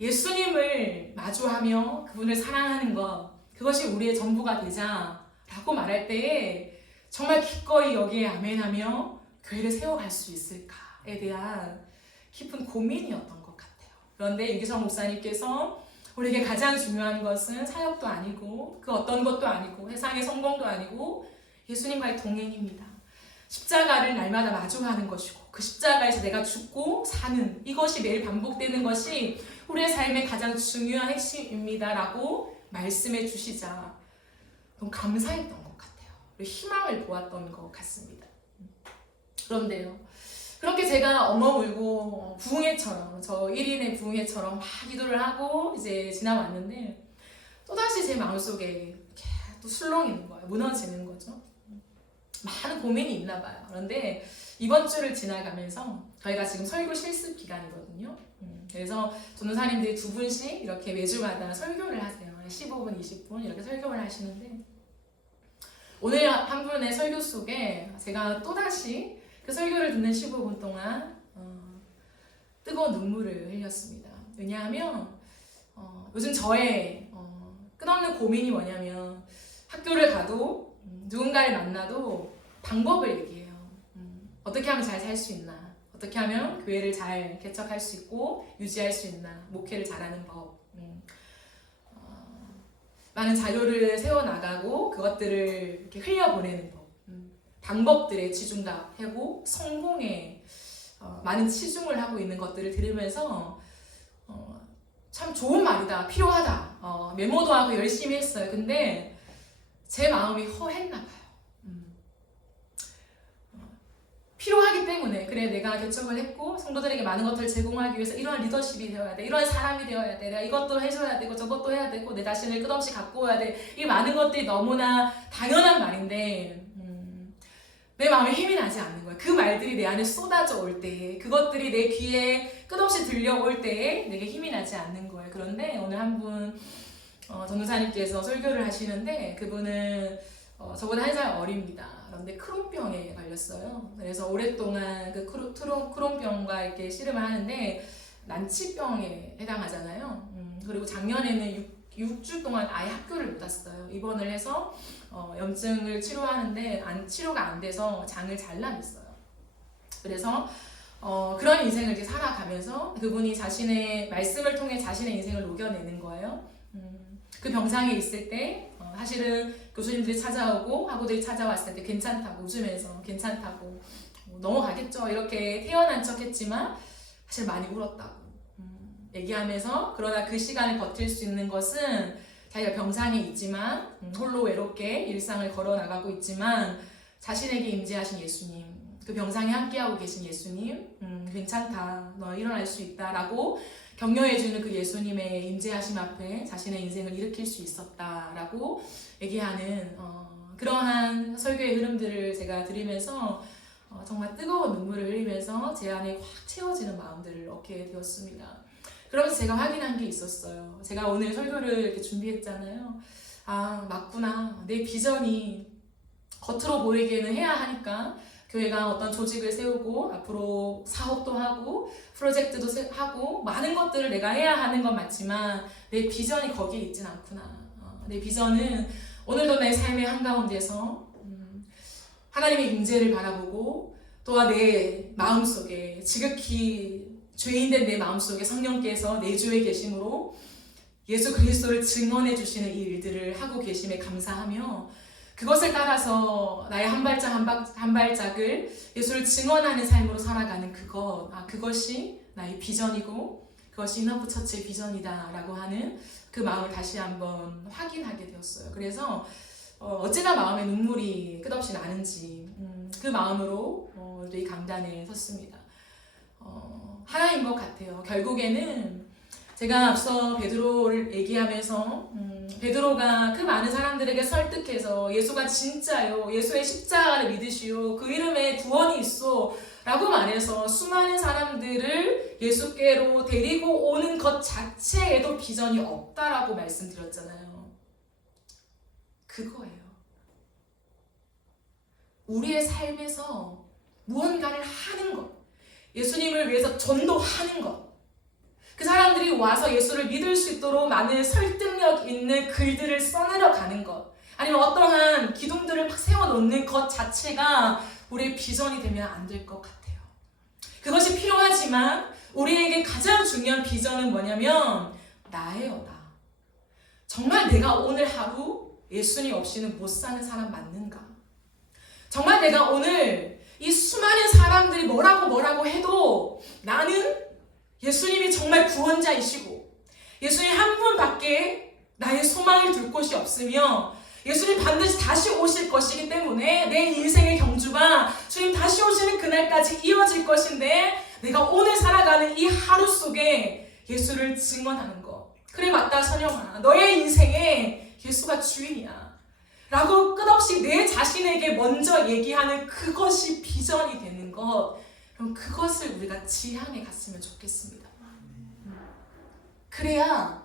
예수님을 마주하며 그분을 사랑하는 것, 그것이 우리의 전부가 되자라고 말할 때에 정말 기꺼이 여기에 아멘하며 교회를 세워갈 수 있을까에 대한 깊은 고민이었던 것 같아요. 그런데 유기성 목사님께서 우리에게 가장 중요한 것은 사역도 아니고 그 어떤 것도 아니고 세상의 성공도 아니고 예수님과의 동행입니다. 십자가를 날마다 마주하는 것이고 그 십자가에서 내가 죽고 사는 이것이 매일 반복되는 것이 우리의 삶의 가장 중요한 핵심입니다라고 말씀해 주시자 너무 감사했던 것 같아요. 희망을 보았던 것 같습니다. 그런데요, 그렇게 제가 엉엉 울고 부흥회처럼 저 1인의 부흥회처럼 막 기도를 하고 이제 지나왔는데 또다시 제 마음속에 또 술렁이는 거예요. 무너지는 거죠. 많은 고민이 있나 봐요. 그런데 이번 주를 지나가면서 저희가 지금 설교 실습 기간이거든요. 그래서 전도사님들이 2분씩 이렇게 매주마다 설교를 하세요. 15분, 20분 이렇게 설교를 하시는데 오늘 한 분의 설교 속에 제가 또다시 그 설교를 듣는 15분 동안 뜨거운 눈물을 흘렸습니다. 왜냐하면 요즘 저의 끝없는 고민이 뭐냐면 학교를 가도 누군가를 만나도 방법을 얘기해요. 어떻게 하면 잘 살 수 있나? 어떻게 하면 교회를 잘 개척할 수 있고 유지할 수 있나? 목회를 잘하는 법. 많은 자료를 세워나가고 그것들을 이렇게 흘려보내는 법. 방법들에 치중하고 성공에 많은 치중을 하고 있는 것들을 들으면서 참 좋은 말이다, 필요하다. 메모도 하고 열심히 했어요. 근데 제 마음이 허했나 봐요. 필요하기 때문에 그래 내가 개척을 했고 성도들에게 많은 것들을 제공하기 위해서 이러한 리더십이 되어야 돼, 이러한 사람이 되어야 돼, 내가 이것도 해줘야 되고 저것도 해야 되고 내 자신을 끝없이 갖고 와야 돼, 이 많은 것들이 너무나 당연한 말인데 내 마음에 힘이 나지 않는 거야. 그 말들이 내 안에 쏟아져 올 때에 그것들이 내 귀에 끝없이 들려올 때에 내게 힘이 나지 않는 거예요. 그런데 오늘 한 분 전도사님께서 설교를 하시는데 그분은 저보다 1살 어립니다. 그런데 크론병에 걸렸어요. 그래서 오랫동안 그 크론병과 이렇게 씨름을 하는데 난치병에 해당하잖아요. 그리고 작년에는 6주 동안 아예 학교를 못 왔어요. 입원을 해서 염증을 치료하는데 치료가 안 돼서 장을 잘라냈어요. 그래서 그런 인생을 이제 살아가면서 그분이 자신의 말씀을 통해 자신의 인생을 녹여내는 거예요. 그 병상에 있을 때 사실은 교수님들이 찾아오고 학우들이 찾아왔을 때 괜찮다고 웃으면서 괜찮다고 넘어가겠죠 이렇게 태연한 척 했지만 사실 많이 울었다고 얘기하면서, 그러나 그 시간을 버틸 수 있는 것은 자기가 병상에 있지만 홀로 외롭게 일상을 걸어나가고 있지만 자신에게 임재하신 예수님, 그 병상에 함께하고 계신 예수님, 괜찮다, 너 일어날 수 있다 라고 격려해주는 그 예수님의 임재하심 앞에 자신의 인생을 일으킬 수 있었다라고 얘기하는 그러한 설교의 흐름들을 제가 들으면서 정말 뜨거운 눈물을 흘리면서 제 안에 확 채워지는 마음들을 얻게 되었습니다. 그러면서 제가 확인한 게 있었어요. 제가 오늘 설교를 이렇게 준비했잖아요. 아, 맞구나. 내 비전이 겉으로 보이게는 해야 하니까 교회가 어떤 조직을 세우고 앞으로 사업도 하고 프로젝트도 하고 많은 것들을 내가 해야 하는 건 맞지만 내 비전이 거기에 있진 않구나. 내 비전은 오늘도 내 삶의 한가운데서 하나님의 임재를 바라보고 또한 내 마음속에 지극히 죄인된 내 마음속에 성령께서 내주에 계심으로 예수 그리스도를 증언해 주시는 이 일들을 하고 계심에 감사하며 그것을 따라서 나의 한 발짝을 예수를 증언하는 삶으로 살아가는 그것이 나의 비전이고 그것이 인어프 처치의 비전이다라고 하는 그 마음을 다시 한번 확인하게 되었어요. 그래서 어찌나 마음에 눈물이 끝없이 나는지 그 마음으로 이 강단에 섰습니다. 하나인 것 같아요. 결국에는 제가 앞서 베드로를 얘기하면서 베드로가 그 많은 사람들에게 설득해서 예수가 진짜요, 예수의 십자가를 믿으시오, 그 이름에 구원이 있어 라고 말해서 수많은 사람들을 예수께로 데리고 오는 것 자체에도 비전이 없다라고 말씀드렸잖아요. 그거예요. 우리의 삶에서 무언가를 하는 것, 예수님을 위해서 전도하는 것, 그 사람들이 와서 예수를 믿을 수 있도록 많은 설득력 있는 글들을 써내려 가는 것, 아니면 어떠한 기둥들을 막 세워놓는 것 자체가 우리의 비전이 되면 안 될 것 같아요. 그것이 필요하지만 우리에게 가장 중요한 비전은 뭐냐면 나예요, 나. 정말 내가 오늘 하루 예수님 없이는 못 사는 사람 맞는가? 정말 내가 오늘 이 수많은 사람들이 뭐라고 해도 나는 예수님이 정말 구원자이시고 예수님 한 분밖에 나의 소망을 둘 곳이 없으며 예수님 반드시 다시 오실 것이기 때문에 내 인생의 경주가 주님 다시 오시는 그날까지 이어질 것인데 내가 오늘 살아가는 이 하루 속에 예수를 증언하는 것. 그래 맞다 선영아, 너의 인생에 예수가 주인이야 라고 끝없이 내 자신에게 먼저 얘기하는 그것이 비전이 되는 것. 그럼 그것을 우리가 지향해 갔으면 좋겠습니다. 그래야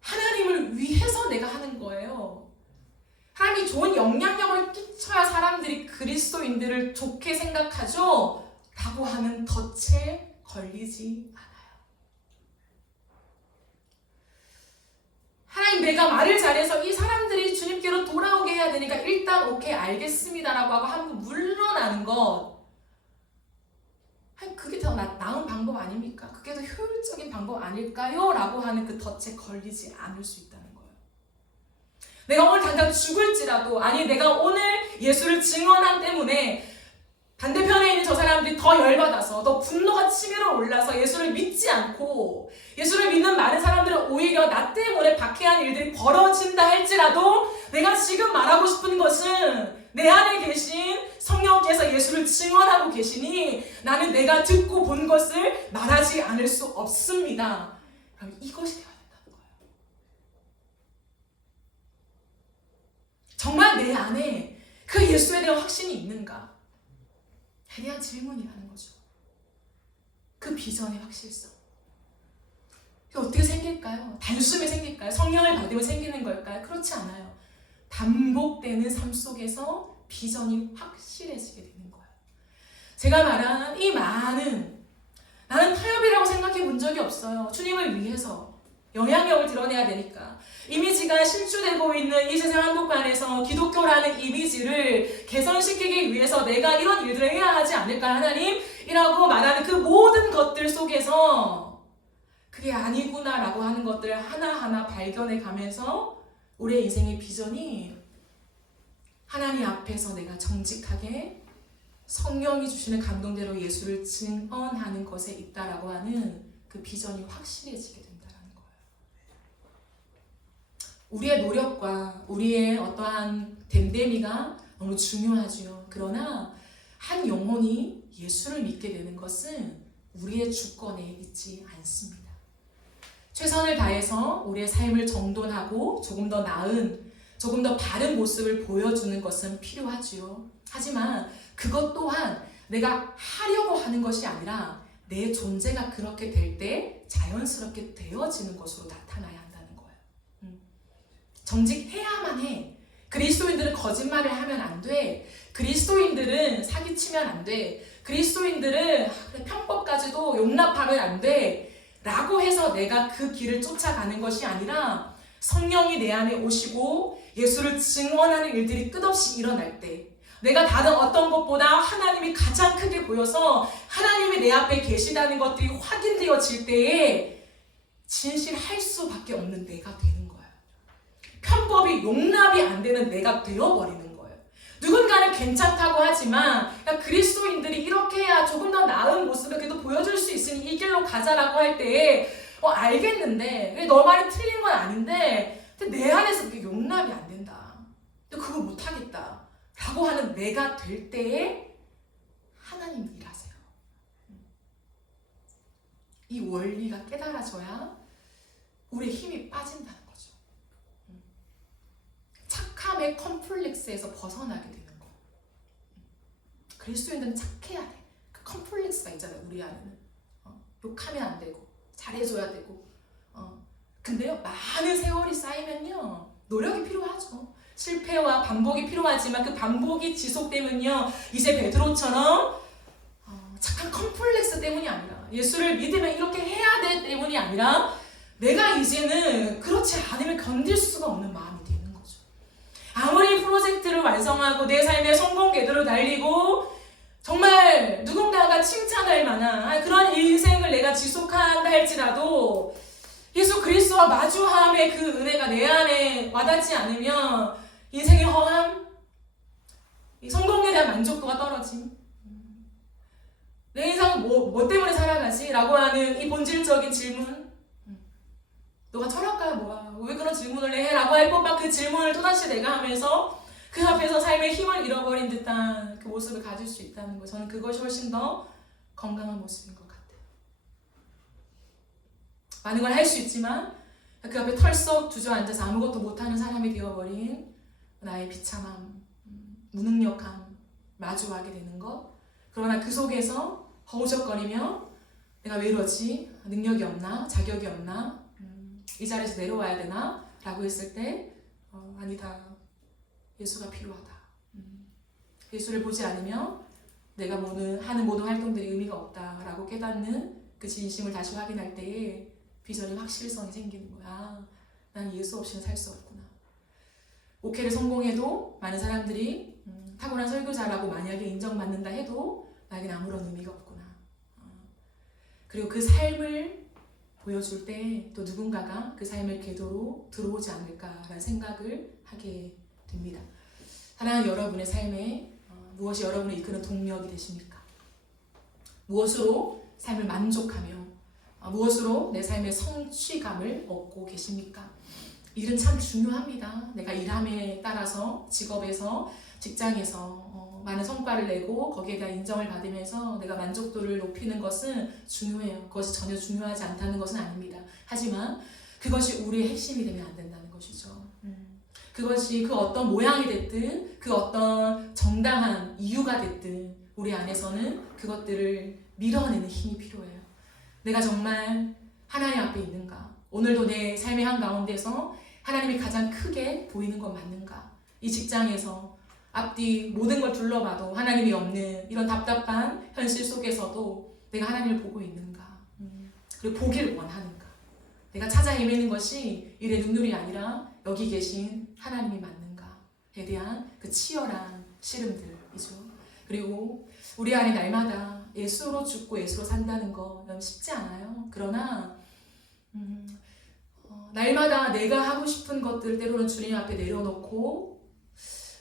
하나님을 위해서 내가 하는 거예요. 하나님이 좋은 영향력을 끼쳐야 사람들이 그리스도인들을 좋게 생각하죠 라고 하는 덫에 걸리지 않아요. 하나님, 내가 말을 잘해서 이 사람들이 주님께로 돌아오게 해야 되니까 일단 오케이 알겠습니다라고 하고 한번 물러나는 것, 그게 더 나은 방법 아닙니까? 그게 더 효율적인 방법 아닐까요? 라고 하는 그 덫에 걸리지 않을 수 있다는 거예요. 내가 오늘 당장 죽을지라도, 아니 내가 오늘 예수를 증언한 때문에 반대편에 있는 저 사람들이 더 열받아서 더 분노가 치밀어 올라서 예수를 믿지 않고 예수를 믿는 많은 사람들은 오히려 나 때문에 박해한 일들이 벌어진다 할지라도 내가 지금 말하고 싶은 것은 내 안에 계신 성령께서 예수를 증언하고 계시니 나는 내가 듣고 본 것을 말하지 않을 수 없습니다. 그럼 이것이 되어야 된다는 거예요. 정말 내 안에 그 예수에 대한 확신이 있는가? 에 대한 질문이라는 거죠. 그 비전의 확실성. 이게 어떻게 생길까요? 단숨에 생길까요? 성령을 받으면 생기는 걸까요? 그렇지 않아요. 반복되는 삶 속에서 비전이 확실해지게 되는 거예요. 제가 말한 이 많은, 나는 타협이라고 생각해 본 적이 없어요. 주님을 위해서, 영향력을 드러내야 되니까. 이미지가 실추되고 있는 이 세상 한복판에서 기독교라는 이미지를 개선시키기 위해서 내가 이런 일들을 해야 하지 않을까 하나님이라고 말하는 그 모든 것들 속에서 그게 아니구나라고 하는 것들을 하나하나 발견해 가면서 우리의 인생의 비전이 하나님 앞에서 내가 정직하게 성령이 주시는 감동대로 예수를 증언하는 것에 있다라고 하는 그 비전이 확실해지게 된다는 거예요. 우리의 노력과 우리의 어떠한 댐댐이가 너무 중요하죠. 그러나 한 영혼이 예수를 믿게 되는 것은 우리의 주권에 있지 않습니다. 최선을 다해서 우리의 삶을 정돈하고 조금 더 나은, 조금 더 바른 모습을 보여주는 것은 필요하지요. 하지만 그것 또한 내가 하려고 하는 것이 아니라 내 존재가 그렇게 될 때 자연스럽게 되어지는 것으로 나타나야 한다는 거예요. 정직해야만 해. 그리스도인들은 거짓말을 하면 안 돼. 그리스도인들은 사기치면 안 돼. 그리스도인들은 편법까지도 용납하면 안 돼. 라고 해서 내가 그 길을 쫓아가는 것이 아니라 성령이 내 안에 오시고 예수를 증언하는 일들이 끝없이 일어날 때 내가 다른 어떤 것보다 하나님이 가장 크게 보여서 하나님이 내 앞에 계시다는 것들이 확인되어질 때에 진실할 수밖에 없는 내가 되는 거예요. 편법이 용납이 안 되는 내가 되어버리는 거예요. 누군가는 괜찮다고 하지만 야, 그리스도인들이 이렇게 해야 조금 더 나은 모습을 그래도 보여줄 수 있으니 이 길로 가자라고 할 때에 알겠는데 너 말이 틀린 건 아닌데 근데 내 안에서 그게 용납이 안 된다. 근데 그거 못하겠다. 라고 하는 내가 될 때에 하나님 일하세요. 이 원리가 깨달아져야 우리의 힘이 빠진다는 거죠. 착함의 컴플렉스에서 벗어나게 되는 거예요. 그리스도인들은 착해야 돼. 그 컴플렉스가 있잖아요. 우리 안에는. 욕하면 안 되고 잘해줘야 되고 근데요 많은 세월이 쌓이면요 노력이 필요하죠. 실패와 반복이 필요하지만 그 반복이 지속되면요 이제 베드로처럼 착한 컴플렉스 때문이 아니라 예수를 믿으면 이렇게 해야 돼 때문이 아니라 내가 이제는 그렇지 않으면 견딜 수가 없는 마음이 되는 거죠. 아무리 프로젝트를 완성하고 내 삶의 성공 궤도를 달리고 정말 누군가가 칭찬할 만한 그런 인생을 내가 지속한다 할지라도 예수 그리스도와 마주함의 그 은혜가 내 안에 와닿지 않으면 인생의 허함, 이 성공에 대한 만족도가 떨어짐, 내 인생은 뭐 때문에 살아가지? 라고 하는 이 본질적인 질문, 너가 철학가야 뭐야? 왜 그런 질문을 해? 라고 할 법한 그 질문을 또다시 내가 하면서 그 앞에서 삶의 힘을 잃어버린 듯한 그 모습을 가질 수 있다는 거. 저는 그것이 훨씬 더 건강한 모습인 것 같아요. 많은 걸 할 수 있지만 그 앞에 털썩 주저앉아서 아무것도 못하는 사람이 되어버린 나의 비참함, 무능력함 마주하게 되는 것. 그러나 그 속에서 허우적거리며 내가 왜 이러지? 능력이 없나? 자격이 없나? 이 자리에서 내려와야 되나? 라고 했을 때 아니다. 예수가 필요하다. 예수를 보지 않으면 내가 하는 모든 활동들이 의미가 없다라고 깨닫는 그 진심을 다시 확인할 때에 비전이 확실성이 생기는 거야. 난 예수 없이는 살 수 없구나. 목회를 성공해도 많은 사람들이 탁월한 설교자라고 만약에 인정받는다 해도 나에게는 아무런 의미가 없구나. 그리고 그 삶을 보여줄 때 또 누군가가 그 삶의 궤도로 들어오지 않을까라는 생각을 하게 됩니다. 사랑하는 여러분의 삶에 무엇이 여러분을 이끄는 동력이 되십니까? 무엇으로 삶을 만족하며 무엇으로 내 삶의 성취감을 얻고 계십니까? 일은 참 중요합니다. 내가 일함에 따라서 직업에서 직장에서 많은 성과를 내고 거기에 대한 인정을 받으면서 내가 만족도를 높이는 것은 중요해요. 그것이 전혀 중요하지 않다는 것은 아닙니다. 하지만 그것이 우리의 핵심이 되면 안 된다는 것이죠. 그것이 그 어떤 모양이 됐든 그 어떤 정당한 이유가 됐든 우리 안에서는 그것들을 밀어내는 힘이 필요해요. 내가 정말 하나님 앞에 있는가? 오늘도 내 삶의 한가운데서 하나님이 가장 크게 보이는 건 맞는가? 이 직장에서 앞뒤 모든 걸 둘러봐도 하나님이 없는 이런 답답한 현실 속에서도 내가 하나님을 보고 있는가? 그리고 보기를 원하는가? 내가 찾아 헤매는 것이 일의 눈물이 아니라 여기 계신 하나님이 맞는가에 대한 그 치열한 씨름들이죠. 그리고 우리 안에 날마다 예수로 죽고 예수로 산다는 거 너무 쉽지 않아요. 그러나 날마다 내가 하고 싶은 것들 때로는 주님 앞에 내려놓고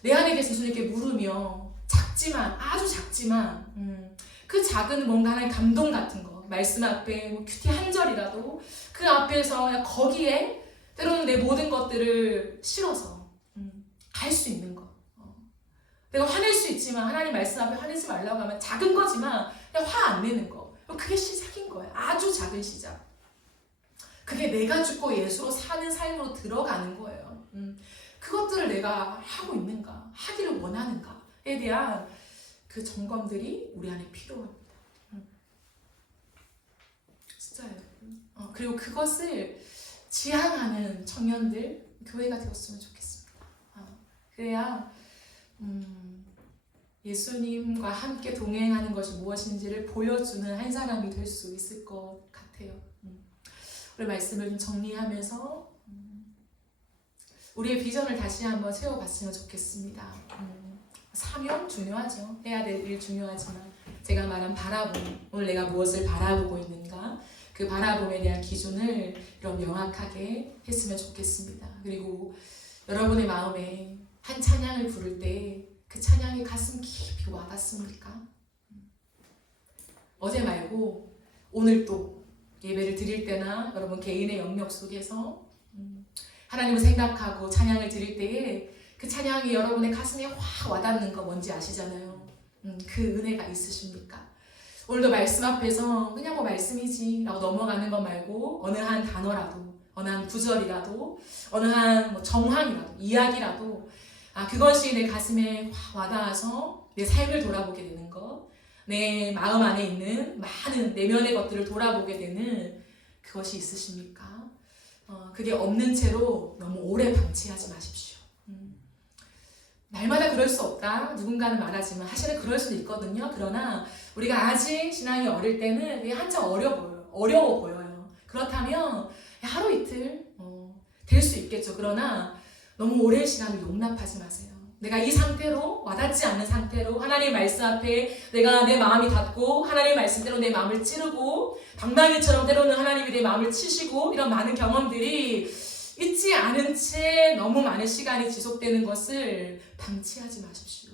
내 안에 계신 주님께 물으며 작지만 아주 작지만 그 작은 뭔가 하나의 감동 같은 거 말씀 앞에 뭐 큐티 한 절이라도 그 앞에서 그냥 거기에 때로는 내 모든 것들을 실어서 갈 수 있는 거. 내가 화낼 수 있지만 하나님 말씀 앞에 화내지 말라고 하면 작은 거지만 그냥 화 안 내는 거. 그게 시작인 거예요. 아주 작은 시작. 그게 내가 죽고 예수로 사는 삶으로 들어가는 거예요. 그것들을 내가 하고 있는가, 하기를 원하는가에 대한 그 점검들이 우리 안에 필요합니다. 진짜요. 그리고 그것을 지향하는 청년들, 교회가 되었으면 좋겠습니다. 그래야 예수님과 함께 동행하는 것이 무엇인지를 보여주는 한 사람이 될 수 있을 것 같아요. 오늘 말씀을 좀 정리하면서 우리의 비전을 다시 한번 세워봤으면 좋겠습니다. 사명 중요하죠. 해야 될 일 중요하지만 제가 말한 바라봄, 오늘 내가 무엇을 바라보고 있는가, 그 바라봄에 대한 기준을 좀 명확하게 했으면 좋겠습니다. 그리고 여러분의 마음에 한 찬양을 부를 때 그 찬양이 가슴 깊이 와닿습니까? 어제 말고 오늘 또 예배를 드릴 때나 여러분 개인의 영역 속에서 하나님을 생각하고 찬양을 드릴 때에 그 찬양이 여러분의 가슴에 확 와닿는 거 뭔지 아시잖아요. 그 은혜가 있으십니까? 오늘도 말씀 앞에서 그냥 뭐 말씀이지 라고 넘어가는 것 말고 어느 한 단어라도, 어느 한 구절이라도, 어느 한 뭐 정황이라도, 이야기라도 그것이 내 가슴에 확 와닿아서 내 삶을 돌아보게 되는 것, 내 마음 안에 있는 많은 내면의 것들을 돌아보게 되는 그것이 있으십니까? 그게 없는 채로 너무 오래 방치하지 마십시오. 날마다 그럴 수 없다. 누군가는 말하지만 사실은 그럴 수도 있거든요. 그러나 우리가 아직 신앙이 어릴 때는 그게 한참 어려워 보여요. 그렇다면 하루 이틀 될 수 있겠죠. 그러나 너무 오랜 시간을 용납하지 마세요. 내가 이 상태로 와닿지 않는 상태로 하나님의 말씀 앞에 내가 내 마음이 닿고 하나님의 말씀대로 내 마음을 찌르고 방망이처럼 때로는 하나님이 내 마음을 치시고 이런 많은 경험들이 있지 않은 채 너무 많은 시간이 지속되는 것을 방치하지 마십시오.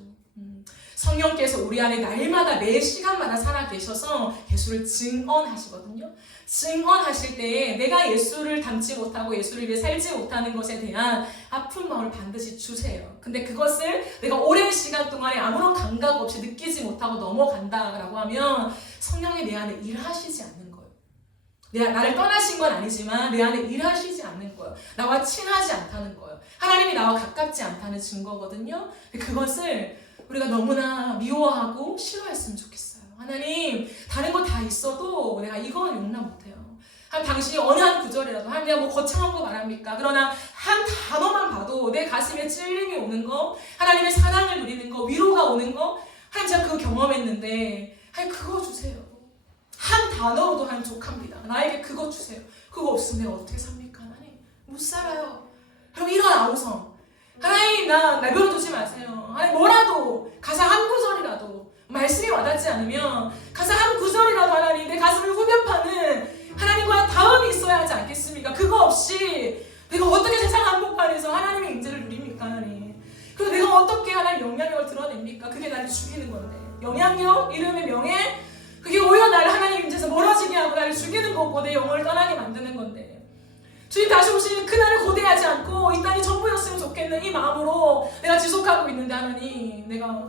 성령께서 우리 안에 날마다 매 시간마다 살아계셔서 예수를 증언하시거든요. 증언하실 때에 내가 예수를 닮지 못하고 예수를 위해 살지 못하는 것에 대한 아픈 마음을 반드시 주세요. 근데 그것을 내가 오랜 시간 동안에 아무런 감각 없이 느끼지 못하고 넘어간다라고 하면 성령이 내 안에 일하시지 않는 거예요. 나를 떠나신 건 아니지만 내 안에 일하시지 않는 거예요. 나와 친하지 않다는 거예요. 하나님이 나와 가깝지 않다는 증거거든요. 그것을 우리가 너무나 미워하고 싫어했으면 좋겠어요. 하나님, 다른 거 다 있어도 내가 이건 용납 못해요. 당신이 어느 한 구절이라도, 내가 뭐 거창한 거 말합니까? 그러나 한 단어만 봐도 내 가슴에 찔림이 오는 거, 하나님의 사랑을 누리는 거, 위로가 오는 거, 하나님 제가 그거 경험했는데, 그거 주세요. 한 단어로도 하나님 족합니다. 나에게 그거 주세요. 그거 없으면 내가 어떻게 삽니까? 하나님, 못 살아요. 그럼 이런 아우성. 하나님, 나 내버려두지 마세요. 하나님, 뭐라도, 가사 한 구절이라도, 말씀이 와닿지 않으면, 가사 한 구절이라도 하나님, 내 가슴을 후벼파는 하나님과 다음이 있어야 하지 않겠습니까? 그거 없이, 내가 어떻게 세상 한복판에서 하나님의 임재를 누립니까, 하나님? 그리고 내가 어떻게 하나님 영향력을 드러냅니까? 그게 나를 죽이는 건데. 영향력, 이름의 명예, 그게 오히려 나를 하나님 임재에서 멀어지게 하고 나를 죽이는 거고, 내 영혼을 떠나게 만드는 건데. 주님 다시 오시는 그날을 고대하지 않고 이 땅이 전부였으면 좋겠는 이 마음으로 내가 지속하고 있는데 하나님 내가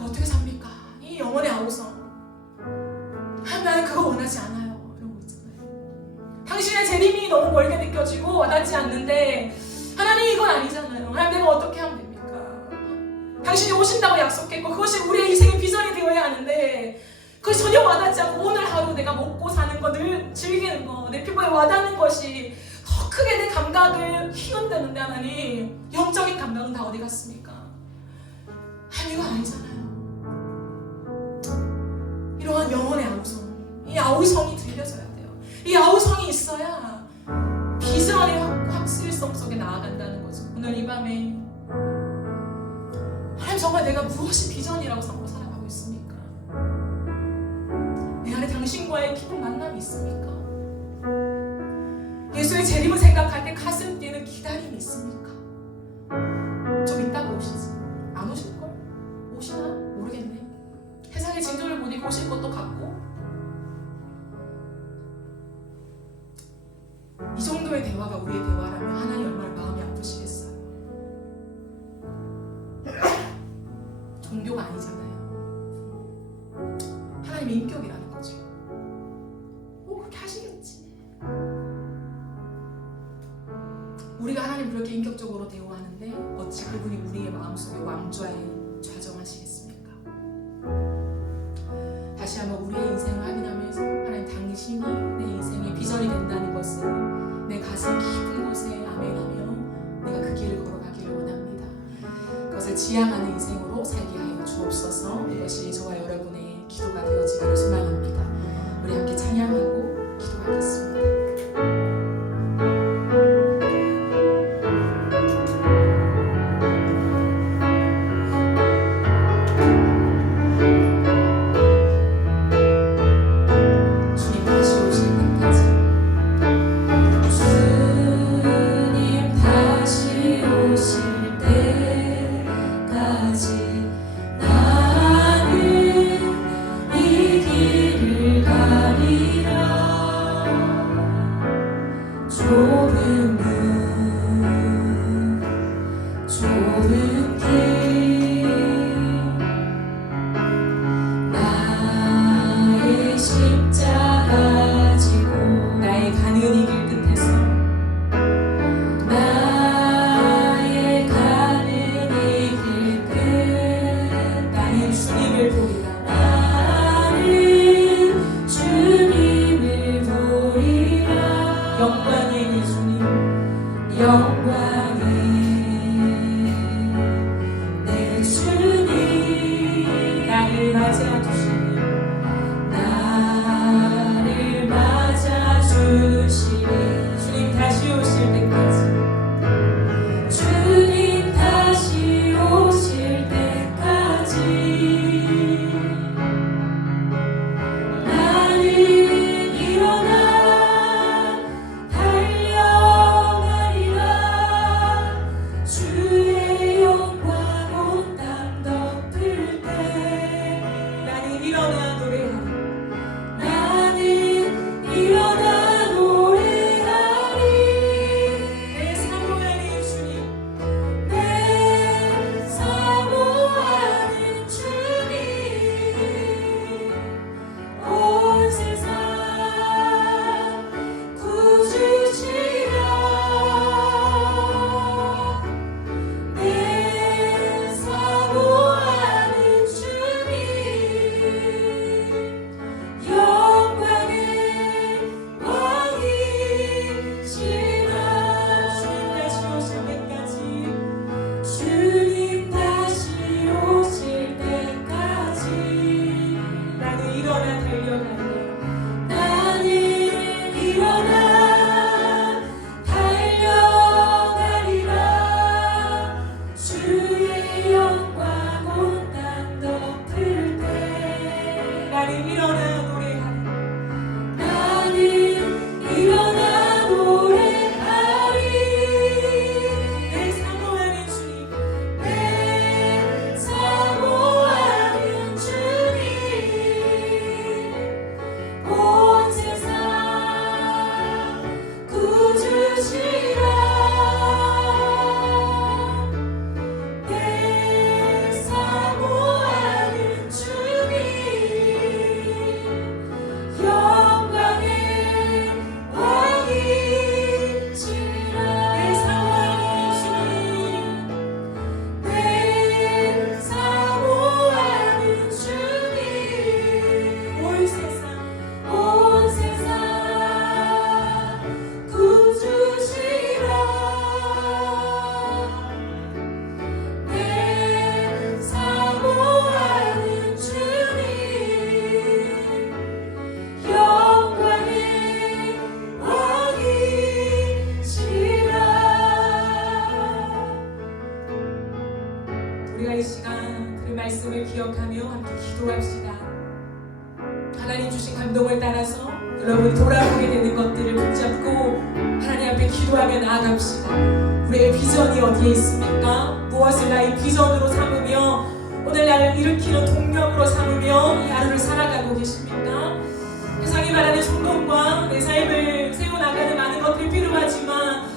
어떻게 삽니까? 이 영혼의 아우성 나는 그거 원하지 않아요. 이런 거 있잖아요. 당신의 재림이 너무 멀게 느껴지고 와닿지 않는데 하나님 이건 아니잖아요. 하나님 내가 어떻게 하면 됩니까? 당신이 오신다고 약속했고 그것이 우리의 인생의 비전이 되어야 하는데 그것이 전혀 와닿지 않고 오늘 하루 내가 먹고 사는 거 늘 즐기는 거 내 피부에 와닿는 것이 더 크게 내 감각을 휘어드는데 하나님 영적인 감각은 다 어디 갔습니까? 하나님 이거 아니잖아요. 이러한 영혼의 아우성 이 아우성이 들려져야 돼요. 이 아우성이 있어야 아멘. 하나님, 정말 내가 무엇이 비전이라고 삼고 살아가고 있습니까? 내 안에 당신과의 깊은 만남이 있습니까? 예수의 재림을 생각할 때 가슴 뛰는 기다림이 있습니까? 좀 이따가 오시지. 안 오실걸? 오시나? 모르겠네. 세상의 징조를 못 잊고 오실 것도 같고. 이 정도의 대화가 우리의 대화라면 하나님 얼마나 마음이 아프시겠어요. 종교가 아니잖아요. 하나님의 인격이라는 거죠. 그렇게 하시겠지. 우리가 하나님 그렇게 인격적으로 대우하는데 어찌 그분이 우리의 마음속에 왕좌에 좌정하시겠습니까? 다시 한번 우리의 인생을 확인하면서 하나님, 당신이 내 인생의 비전이 된다는 것을 내 가슴 깊은 곳에 아멘하며 내가 그 길을 걸어가기를 원합니다. 그것을 지향하는 인생으로 살게 하여 주옵소서. 이것이 저와 여러분의 기도가 되어지기를 소망합니다. 우리 함께 찬양하고 기도하겠습니다. 이 시간 그 말씀을 기억하며 함께 기도합시다. 하나님 주신 감동을 따라서 여러분 돌아보게 되는 것들을 붙잡고 하나님 앞에 기도하며 나아갑시다. 우리의 비전이 어디에 있습니까? 무엇을 나의 비전으로 삼으며 오늘 나를 일으키는 동력으로 삼으며 이 하루를 살아가고 계십니까? 세상이 말하는 성공과 내 삶을 세워나가는 많은 것들이 필요하지만